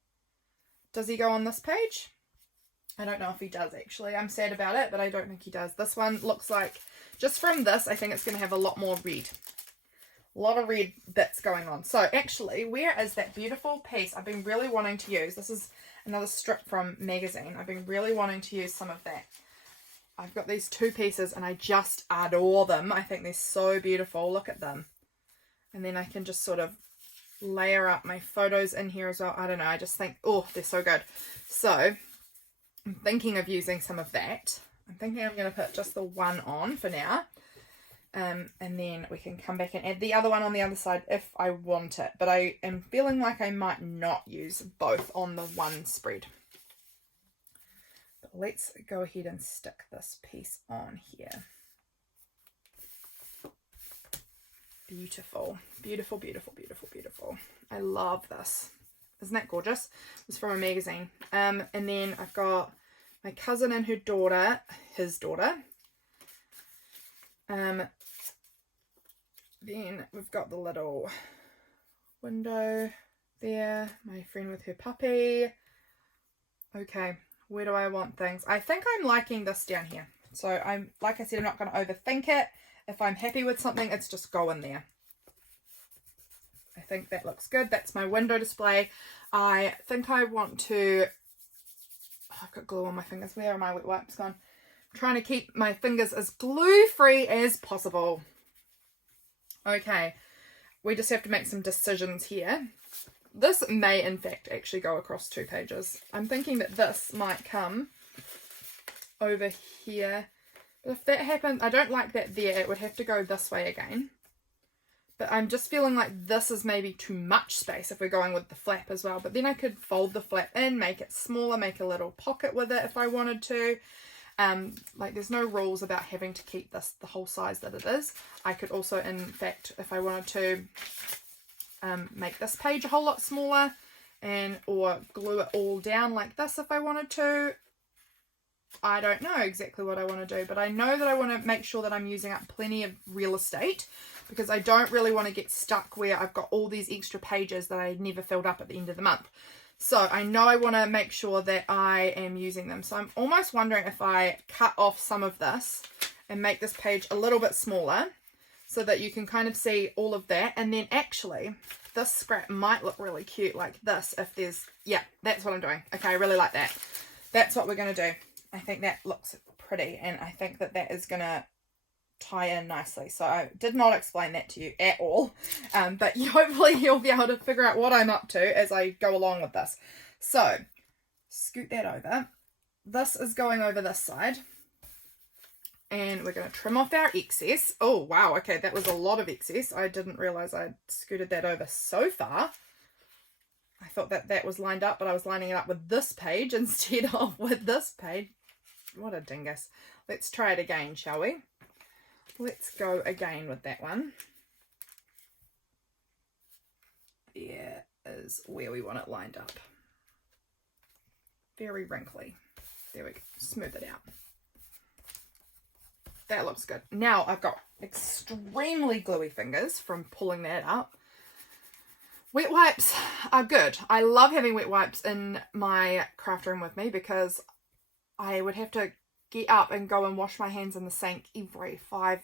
does he go on this page? I don't know if he does actually. I'm sad about it, but I don't think he does. This one looks like, just from this, I think it's going to have a lot more red. A lot of red bits going on. So actually, where is that beautiful piece I've been really wanting to use? This is another strip from magazine. I've been really wanting to use some of that. I've got these 2 pieces and I just adore them. I think they're so beautiful. Look at them. And then I can just sort of layer up my photos in here as well. I don't know. I just think, oh, they're so good. So I'm thinking of using some of that. I'm thinking I'm going to put just the one on for now. And then we can come back and add the other one on the other side if I want it. But I am feeling like I might not use both on the one spread. But let's go ahead and stick this piece on here. Beautiful. Beautiful, beautiful, beautiful, beautiful. I love this. Isn't that gorgeous? It's from a magazine. And then I've got my cousin and her daughter, his daughter. Then we've got the little window there. My friend with her puppy. Okay, where do I want things? I think I'm liking this down here. So I'm, like I said, I'm not going to overthink it. If I'm happy with something, it's just going there. I think that looks good. That's my window display. I think I want to, oh, I've got glue on my fingers. Where are my wet wipes gone? I'm trying to keep my fingers as glue free as possible. Okay, we just have to make some decisions here. This may in fact actually go across 2 pages. I'm thinking that this might come over here. But if that happens, I don't like that there. It would have to go this way again. But I'm just feeling like this is maybe too much space if we're going with the flap as well. But then I could fold the flap in, make it smaller, make a little pocket with it if I wanted to. Like there's no rules about having to keep this the whole size that it is. I could also, in fact, if I wanted to, make this page a whole lot smaller or glue it all down like this if I wanted to. I don't know exactly what I want to do, but I know that I want to make sure that I'm using up plenty of real estate, because I don't really want to get stuck where I've got all these extra pages that I never filled up at the end of the month. So I know I want to make sure that I am using them. So I'm almost wondering if I cut off some of this and make this page a little bit smaller so that you can kind of see all of that. And then actually this scrap might look really cute like this if there's, yeah, that's what I'm doing. Okay, I really like that. That's what we're going to do. I think that looks pretty, and I think that that is going to tie in nicely. So I did not explain that to you at all, but hopefully you'll be able to figure out what I'm up to as I go along with this. So scoot that over. This is going over this side, and we're going to trim off our excess. Oh wow, okay, that was a lot of excess. I didn't realize I scooted that over so far. I thought that that was lined up, but I was lining it up with this page instead of with this page. What a dingus. Let's try it again, shall we? Let's go again with that one. There is where we want it lined up. Very wrinkly. There we go. Smooth it out. That looks good. Now I've got extremely gluey fingers from pulling that up. Wet wipes are good. I love having wet wipes in my craft room with me because I would have to get up and go and wash my hands in the sink every 5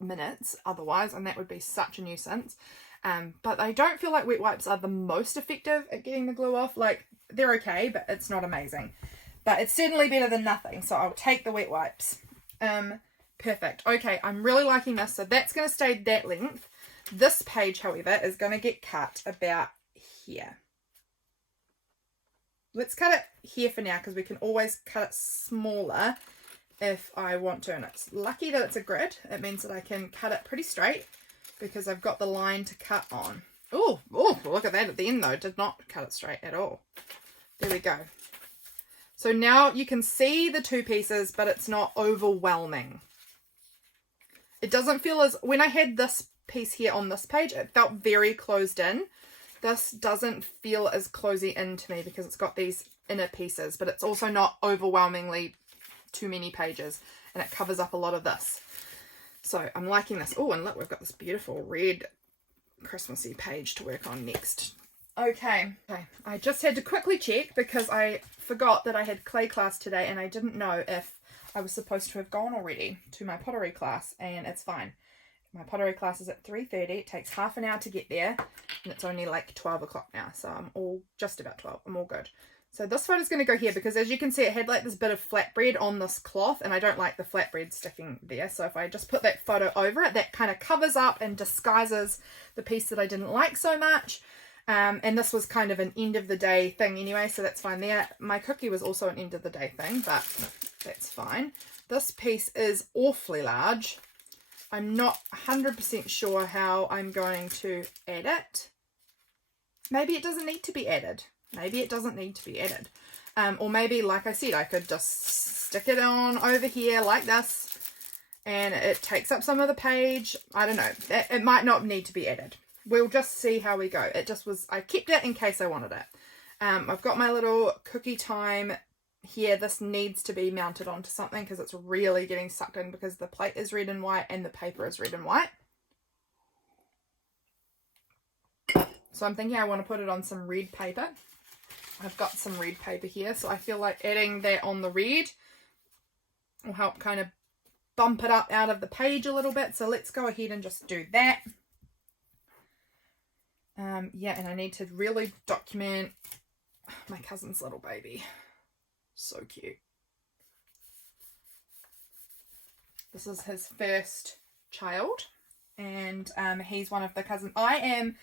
minutes otherwise, and that would be such a nuisance. But I don't feel like wet wipes are the most effective at getting the glue off. Like, they're okay, but it's not amazing. But it's certainly better than nothing, so I'll take the wet wipes. Perfect. Okay, I'm really liking this, so that's going to stay that length. This page, however, is going to get cut about here. Let's cut it here for now, because we can always cut it smaller if I want to. And it's lucky that it's a grid. It means that I can cut it pretty straight because I've got the line to cut on. Oh, look at that at the end though. Did not cut it straight at all. There we go. So now you can see the 2 pieces, but it's not overwhelming. It doesn't feel as, when I had this piece here on this page, it felt very closed in. This doesn't feel as closey in to me because it's got these inner pieces, but it's also not overwhelmingly too many pages, and it covers up a lot of this. So I'm liking this. Oh, and look, we've got this beautiful red Christmassy page to work on next. Okay, I just had to quickly check because I forgot that I had clay class today, and I didn't know if I was supposed to have gone already to my pottery class, and it's fine. My pottery class is at 3:30. It takes half an hour to get there, and it's only like 12 o'clock now, so I'm all just about 12. I'm all good. So this photo is going to go here because, as you can see, it had like this bit of flatbread on this cloth, and I don't like the flatbread sticking there. So if I just put that photo over it, that kind of covers up and disguises the piece that I didn't like so much. And this was kind of an end of the day thing anyway, so that's fine there. My cookie was also an end of the day thing, but that's fine. This piece is awfully large. I'm not 100% sure how I'm going to add it. Maybe it doesn't need to be added. Maybe it doesn't need to be added. Or maybe, like I said, I could just stick it on over here like this, and it takes up some of the page. I don't know. It might not need to be added. We'll just see how we go. It just was, I kept it in case I wanted it. I've got my little cookie time here. This needs to be mounted onto something because it's really getting sucked in because the plate is red and white and the paper is red and white. So So I'm thinking I want to put it on some red paper. I've got some red paper here, so I feel like adding that on the red will help kind of bump it up out of the page a little bit. So let's go ahead and just do that. Yeah, and I need to really document my cousin's little baby. So cute. This is his first child, and he's one of the cousins. I am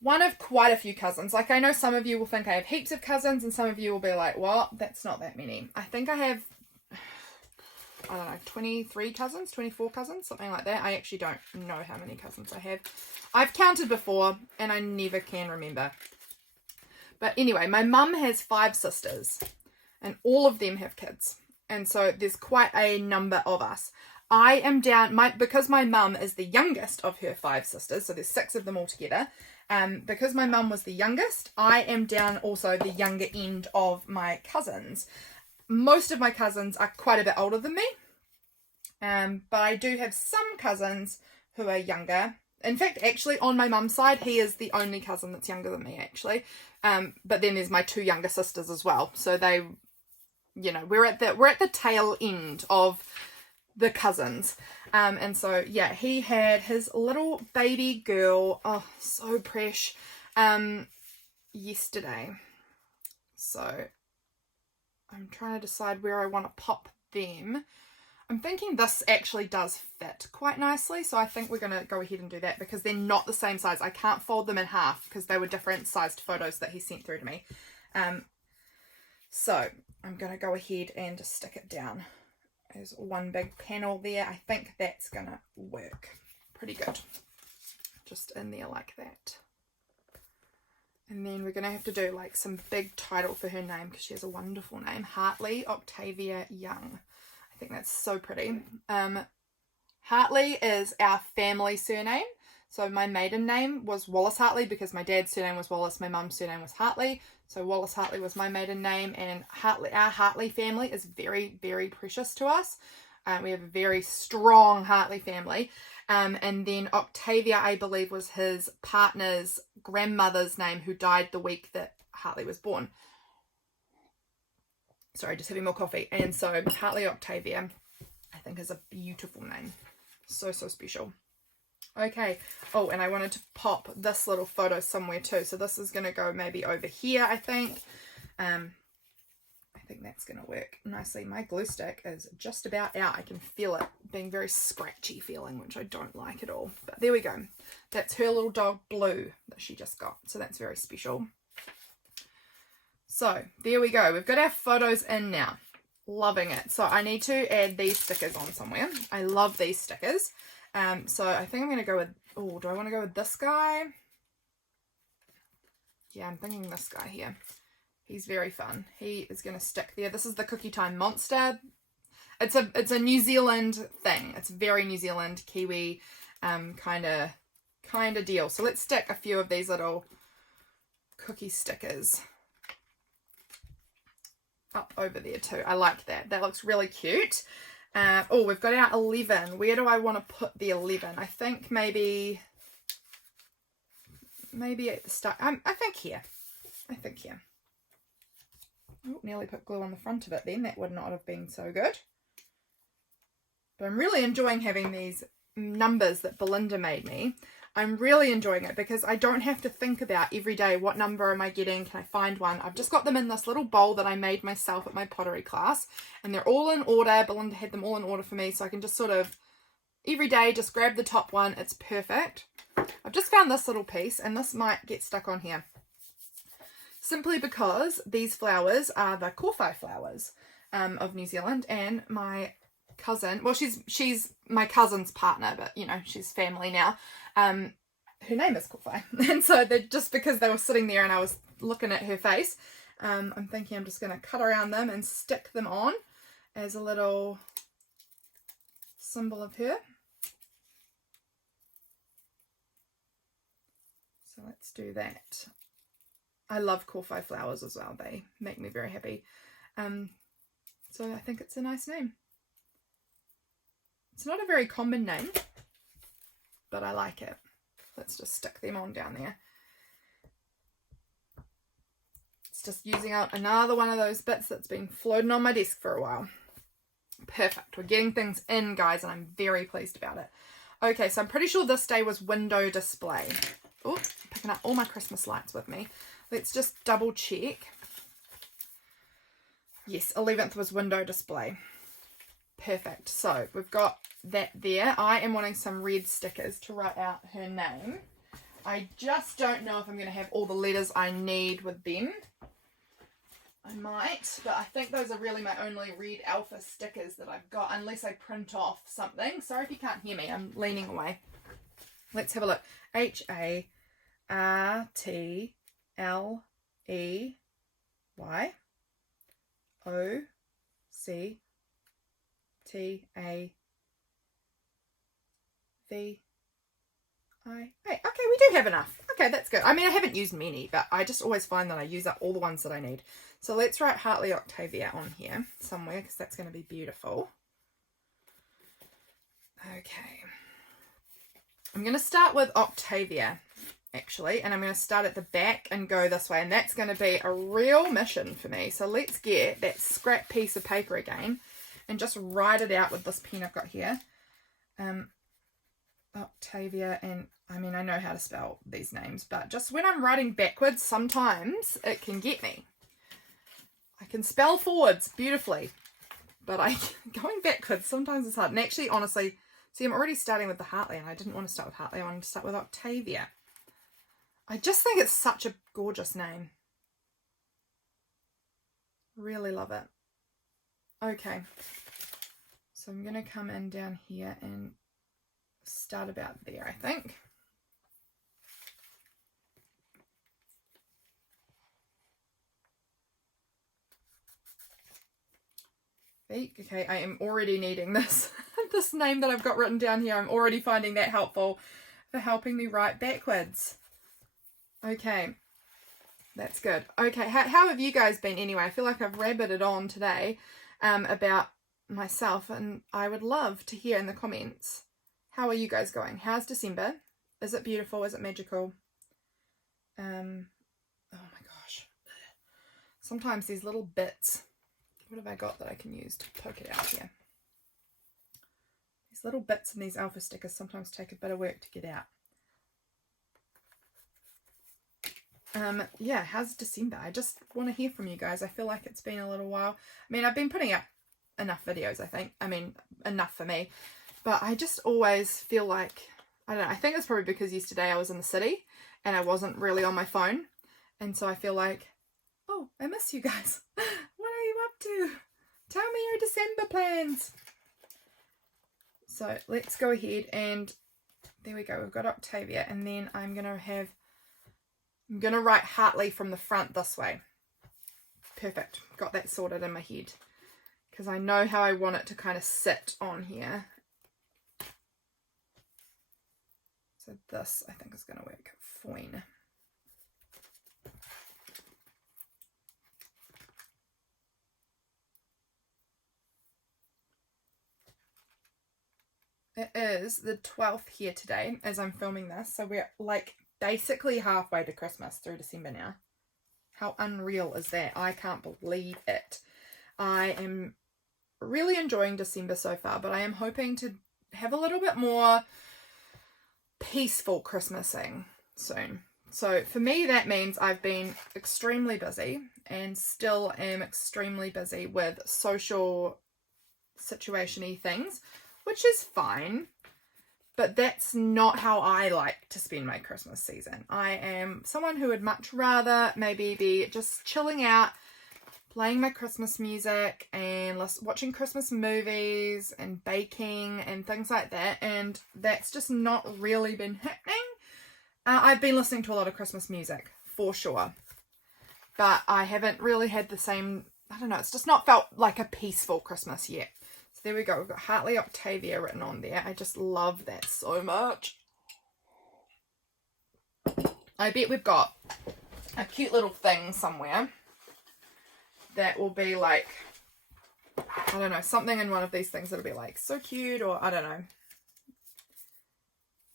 one of quite a few cousins. Like, I know some of you will think I have heaps of cousins, and some of you will be like, what? That's not that many. I think I have, I don't know, 23 cousins, 24 cousins, something like that. I actually don't know how many cousins I have. I've counted before, and I never can remember. But anyway, my mum has 5 sisters, and all of them have kids. And so there's quite a number of us. I am down, because my mum is the youngest of her 5 sisters, so there's 6 of them all together. Because my mum was the youngest, I am down also the younger end of my cousins. Most of my cousins are quite a bit older than me. But I do have some cousins who are younger. In fact, actually, on my mum's side, he is the only cousin that's younger than me, actually. But then there's my 2 younger sisters as well. So they, you know, we're at the tail end of the cousins. And so, yeah, he had his little baby girl, oh, so fresh, yesterday. So I'm trying to decide where I want to pop them. I'm thinking this actually does fit quite nicely, so I think we're going to go ahead and do that because they're not the same size. I can't fold them in half because they were different sized photos that he sent through to me. So I'm going to go ahead and stick it down. There's one big panel there. I think that's going to work pretty good. Just in there like that. And then we're going to have to do like some big title for her name because she has a wonderful name. Hartley Octavia Young. I think that's so pretty. Hartley is our family surname. So my maiden name was Wallace Hartley because my dad's surname was Wallace. My mum's surname was Hartley. So Wallace Hartley was my maiden name, and our Hartley family is very, very precious to us. We have a very strong Hartley family. And then Octavia, I believe, was his partner's grandmother's name who died the week that Hartley was born. Sorry, just having more coffee. And so Hartley Octavia, I think, is a beautiful name. So, so special. Okay. Oh, and I wanted to pop this little photo somewhere too. So this is going to go maybe over here, I think. I think that's going to work nicely. My glue stick is just about out. I can feel it being very scratchy feeling, which I don't like at all. But there we go. That's her little dog Blue that she just got. So that's very special. So there we go. We've got our photos in now. Loving it. So I need to add these stickers on somewhere. I love these stickers. So I think I'm going to go with, oh, do I want to go with this guy? Yeah, I'm thinking this guy here. He's very fun. He is going to stick there. This is the Cookie Time Monster. It's a New Zealand thing. It's very New Zealand, Kiwi, kind of deal. So let's stick a few of these little cookie stickers up over there too. I like that. That looks really cute. Oh, we've got our 11. Where do I want to put the 11? I think maybe at the start. I think here. Oh, nearly put glue on the front of it then. That would not have been so good. But I'm really enjoying having these numbers that Belinda made me. I'm really enjoying it because I don't have to think about every day what number am I getting, can I find one. I've just got them in this little bowl that I made myself at my pottery class, and they're all in order. Belinda had them all in order for me, so I can just sort of every day just grab the top one. It's perfect. I've just found this little piece, and this might get stuck on here simply because these flowers are the kowhai flowers of New Zealand, and my cousin, well, she's my cousin's partner, but you know, she's family now. Her name is Kowhai. And so they're just because they were sitting there and I was looking at her face, I'm thinking I'm just going to cut around them and stick them on as a little symbol of her. So let's do that. I love kowhai flowers as well. They make me very happy. So I think it's a nice name. It's not a very common name, but I like it. Let's just stick them on down there. just using out another one of those bits that's been floating on my desk for a while. Perfect. We're getting things in, guys, and I'm very pleased about it. Okay, so I'm pretty sure this day was window display. Oh, picking up all my Christmas lights with me. Let's just double check. Yes, 11th was window display. Perfect. So we've got that there. I am wanting some red stickers to write out her name. I just don't know if I'm going to have all the letters I need with them. I might, but I think those are really my only red alpha stickers that I've got, unless I print off something. Sorry if you can't hear me, I'm leaning away. Let's have a look. Hartley. Okay, we do have enough. Okay, that's good. I mean, I haven't used many, but I just always find that I use up all the ones that I need. So let's write Hartley Octavia on here somewhere, because that's going to be beautiful. Okay. I'm going to start with Octavia, actually, and I'm going to start at the back and go this way, and that's going to be a real mission for me. So let's get that scrap piece of paper again and just write it out with this pen I've got here. Octavia, and I mean, I know how to spell these names, but just when I'm writing backwards, sometimes it can get me. I can spell forwards beautifully, but going backwards, sometimes it's hard. And actually, honestly, see, I'm already starting with the Hartley, and I didn't want to start with Hartley. I wanted to start with Octavia. I just think it's such a gorgeous name. Really love it. Okay. So I'm going to come in down here and start about there, I think. Okay, I am already needing this this name that I've got written down here. I'm already finding that helpful for helping me write backwards. Okay, that's good. Okay, how have you guys been anyway? I feel like I've rabbited on today about myself, and I would love to hear in the comments. How are you guys going? How's December? Is it beautiful? Is it magical? Oh my gosh. Sometimes these little bits, what have I got that I can use to poke it out here? These little bits and these alpha stickers sometimes take a bit of work to get out. Yeah, how's December? I just want to hear from you guys. I feel like it's been a little while. I mean, I've been putting up enough videos, I think. I mean, enough for me. But I just always feel like, I don't know, I think it's probably because yesterday I was in the city and I wasn't really on my phone. And so I feel like, oh, I miss you guys. What are you up to? Tell me your December plans. So let's go ahead and there we go. We've got Octavia, and then I'm going to write Hartley from the front this way. Perfect. Got that sorted in my head, because I know how I want it to kind of sit on here. So this, I think, is going to work fine. It is the 12th here today as I'm filming this. So we're like basically halfway to Christmas through December now. How unreal is that? I can't believe it. I am really enjoying December so far, but I am hoping to have a little bit more peaceful Christmasing soon. So for me, that means I've been extremely busy and still am extremely busy with social situation-y things, which is fine, but that's not how I like to spend my Christmas season. I am someone who would much rather maybe be just chilling out, playing my Christmas music and watching Christmas movies and baking and things like that, and that's just not really been happening. I've been listening to a lot of Christmas music, for sure, but I haven't really had the same, I don't know, it's just not felt like a peaceful Christmas yet. So there we go, we've got Hartley Octavia written on there. I just love that so much. I bet we've got a cute little thing somewhere that will be like, I don't know, something in one of these things that'll be like so cute, or I don't know.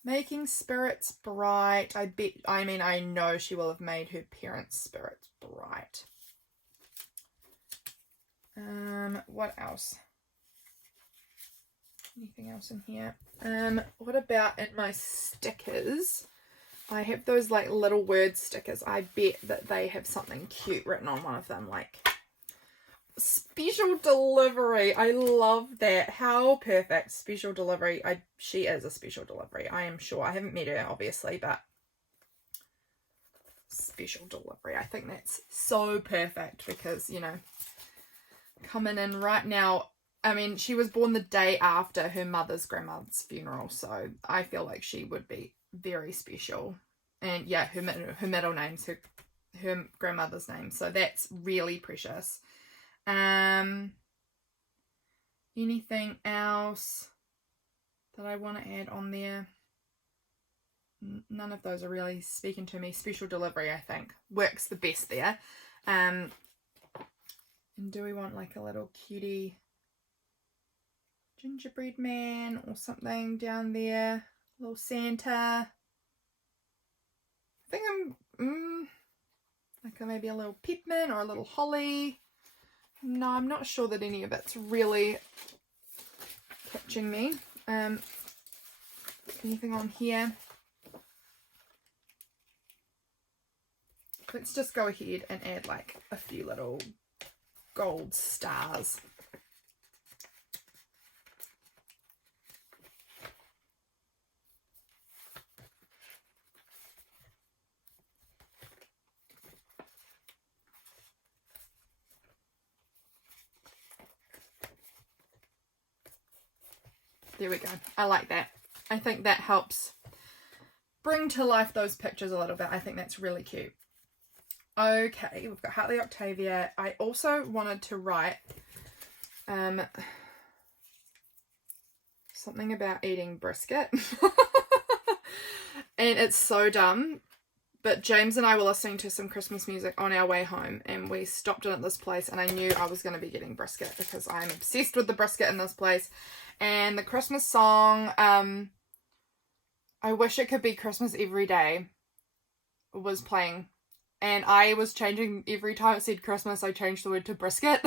Making spirits bright. I know she will have made her parents' spirits bright. What else? Anything else in here? What about in my stickers? I have those like little word stickers. I bet that they have something cute written on one of them, like special delivery. I love that. How perfect. Special delivery. She is a special delivery, I am sure. I haven't met her obviously, but special delivery. I think that's so perfect because, you know, coming in right now. I mean, she was born the day after her grandmother's funeral, so I feel like she would be very special. And yeah, her middle name's her grandmother's name, so that's really precious. Anything else that I want to add on there? None of those are really speaking to me. Special delivery, I think, works the best there. And do we want like a little cutie gingerbread man or something down there? A little Santa. I think I'm like maybe a little peppermint or a little holly. No, I'm not sure that any of it's really catching me. Anything on here? Let's just go ahead and add like a few little gold stars. There we go. I like that. I think that helps bring to life those pictures a little bit. I think that's really cute. Okay, we've got Hartley Octavia. I also wanted to write something about eating brisket. And it's so dumb. But James and I were listening to some Christmas music on our way home, and we stopped in at this place, and I knew I was going to be getting brisket because I'm obsessed with the brisket in this place. And the Christmas song, I Wish It Could Be Christmas Every Day, was playing. And I was changing, every time it said Christmas, I changed the word to brisket.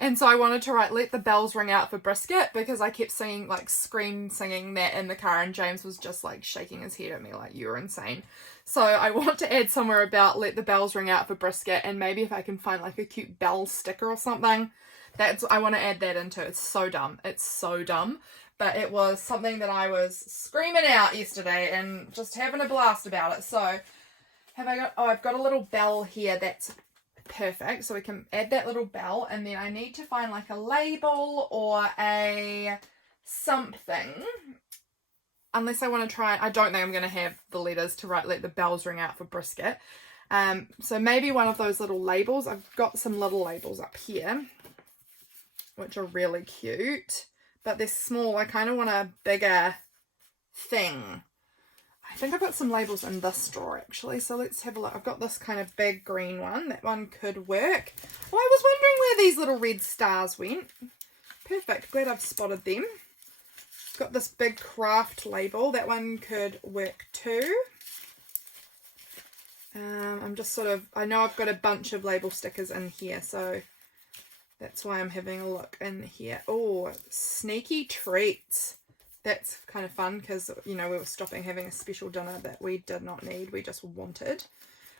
And so I wanted to write Let the Bells Ring Out for Brisket, because I kept singing, like scream singing that in the car, and James was just like shaking his head at me like, you're insane. So I want to add somewhere about Let the Bells Ring Out for Brisket, and maybe if I can find like a cute bell sticker or something, I want to add that into it. It's so dumb. It's so dumb. But it was something that I was screaming out yesterday and just having a blast about it. So I've got a little bell here that's perfect, so we can add that little bell, and then I need to find like a label or a something, unless I want to try. I don't think I'm going to have the letters to write Let the Bells Ring Out for Brisket, so maybe one of those little labels. I've got some little labels up here which are really cute, but they're small. I kind of want a bigger thing. I think I've got some labels in this drawer actually, so let's have a look. I've got this kind of big green one. That one could work. Oh, I was wondering where these little red stars went. Perfect. Glad I've spotted them. Got this big craft label. That one could work too. I'm just sort of, I know I've got a bunch of label stickers in here, so that's why I'm having a look in here. Oh, sneaky treats. That's kind of fun because, you know, we were stopping having a special dinner that we did not need. We just wanted.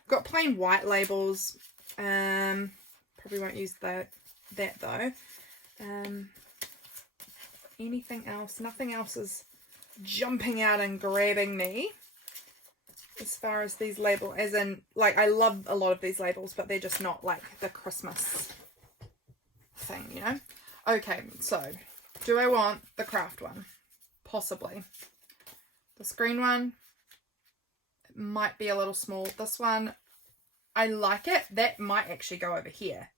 Got plain white labels. Probably won't use that though. Anything else? Nothing else is jumping out and grabbing me as far as these labels. As in, like, I love a lot of these labels, but they're just not like the Christmas thing, you know? Okay, so do I want the craft one? Possibly. This green one, it might be a little small. This one, I like it. That might actually go over here.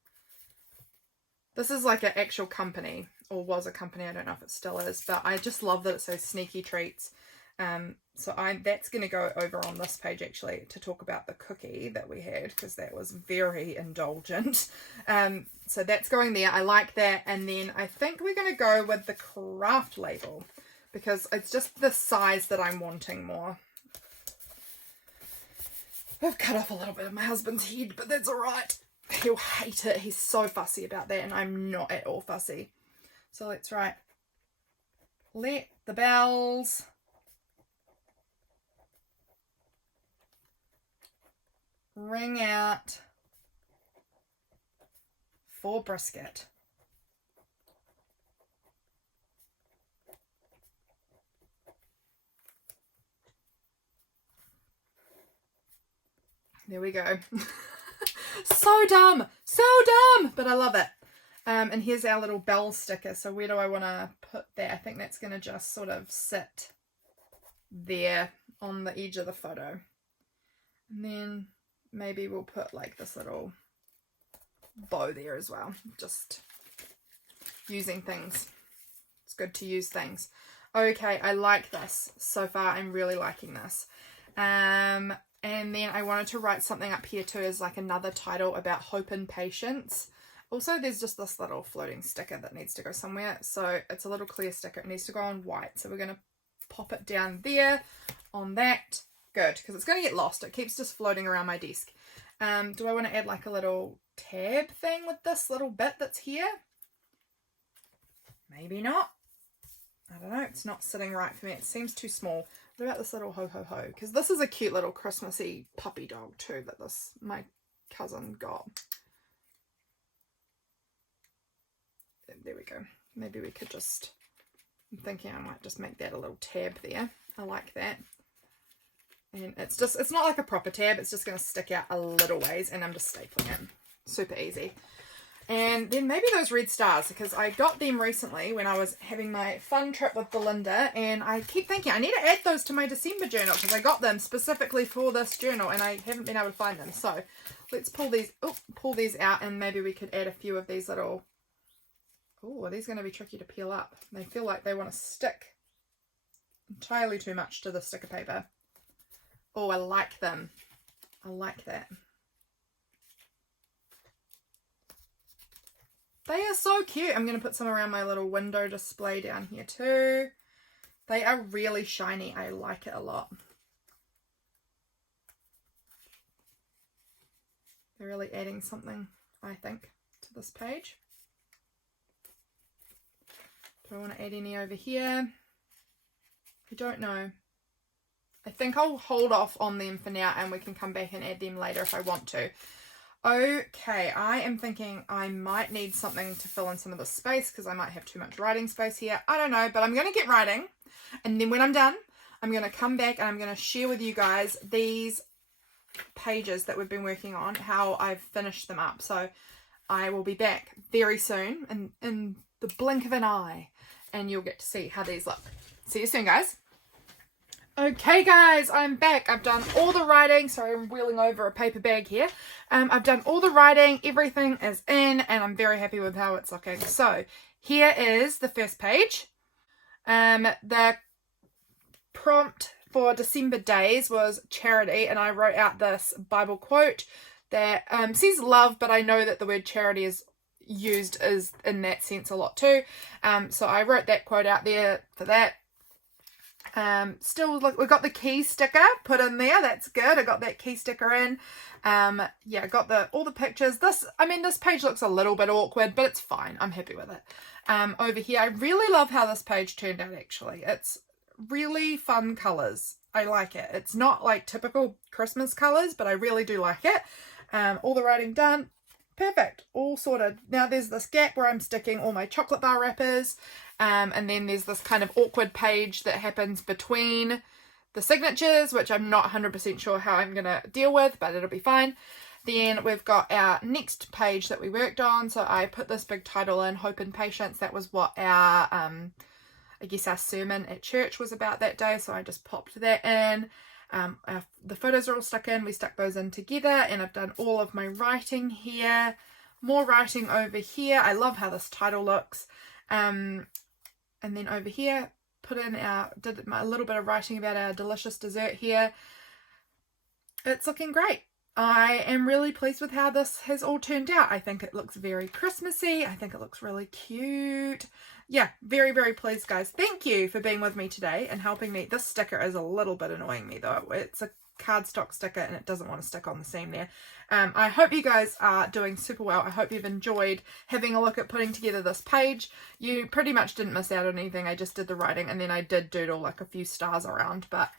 This is like an actual company, or was a company. I don't know if it still is, but I just love that it says Sneaky Treats. So that's going to go over on this page actually to talk about the cookie that we had, because that was very indulgent. So that's going there. I like that. And then I think we're going to go with the craft label, because it's just the size that I'm wanting more. I've cut off a little bit of my husband's head, but that's all right. he'll hate it. He's so fussy about that, and I'm not at all fussy. So let's write, let the bells ring out for brisket. There we go. So dumb, but I love it. And here's our little bell sticker. So where do I want to put that? I think that's going to just sort of sit there on the edge of the photo. And then maybe we'll put like this little bow there as well. Just using things. It's good to use things. Okay, I like this. So far, I'm really liking this. And then I wanted to write something up here too as like another title about hope and patience. Also, there's just this little floating sticker that needs to go somewhere. So it's a little clear sticker. It needs to go on white. So we're going to pop it down there on that. Good, because it's going to get lost. It keeps just floating around my desk. Do I want to add like a little tab thing with this little bit that's here? Maybe not. I don't know. It's not sitting right for me. It seems too small. What about this little ho ho ho? Because this is a cute little Christmassy puppy dog too that my cousin got. There we go. Maybe we could just, I'm thinking I might just make that a little tab there. I like that. And it's not like a proper tab. It's just going to stick out a little ways, and I'm just stapling it. Super easy. And then maybe those red stars, because I got them recently when I was having my fun trip with Belinda, and I keep thinking I need to add those to my December journal because I got them specifically for this journal and I haven't been able to find them. So let's pull these out, and maybe we could add a few of these little, oh, are these going to be tricky to peel up? They feel like they want to stick entirely too much to the sticker paper. Oh, I like them. I like that. They are so cute. I'm going to put some around my little window display down here too. They are really shiny. I like it a lot. They're really adding something, I think, to this page. Do I want to add any over here? I don't know. I think I'll hold off on them for now, and we can come back and add them later if I want to. Okay, I am thinking I might need something to fill in some of the space because I might have too much writing space here. I don't know, but I'm going to get writing. And then when I'm done, I'm going to come back and I'm going to share with you guys these pages that we've been working on, how I've finished them up. So I will be back very soon in the blink of an eye, and you'll get to see how these look. See you soon, guys. Okay guys, I'm back. I've done all the writing. Sorry, I'm wheeling over a paper bag here. I've done all the writing. Everything is in, and I'm very happy with how it's looking. So here is the first page. The prompt for December days was charity, and I wrote out this Bible quote that says love, but I know that the word charity is used as in that sense a lot too. So I wrote that quote out there for that. Still, look, we got the key sticker put in there. That's good. I got that key sticker in. Yeah, I got all the pictures. This page looks a little bit awkward, but it's fine. I'm happy with it. Over here, I really love how this page turned out, actually. It's really fun colors. I like it. It's not like typical Christmas colors, but I really do like it. All the writing done. Perfect. All sorted. Now there's this gap where I'm sticking all my chocolate bar wrappers. And then there's this kind of awkward page that happens between the signatures, which I'm not 100% sure how I'm going to deal with, but it'll be fine. Then we've got our next page that we worked on. So I put this big title in, Hope and Patience. That was what our, I guess our sermon at church was about that day. So I just popped that in. The photos are all stuck in. We stuck those in together, and I've done all of my writing here. More writing over here. I love how this title looks. And then over here, did a little bit of writing about our delicious dessert here. It's looking great. I am really pleased with how this has all turned out. I think it looks very Christmassy. I think it looks really cute. yeah, very, very pleased, guys. Thank you for being with me today and helping me. This sticker is a little bit annoying me, though. It's a cardstock sticker and it doesn't want to stick on the seam there. I hope you guys are doing super well. I hope you've enjoyed having a look at putting together this page. You pretty much didn't miss out on anything. I just did the writing and then I did doodle like a few stars around, but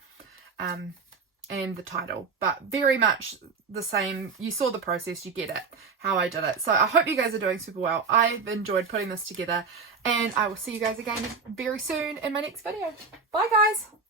and the title, but very much the same. You saw the process, you get it, how I did it. So I hope you guys are doing super well. I've enjoyed putting this together and I will see you guys again very soon in my next video. Bye guys.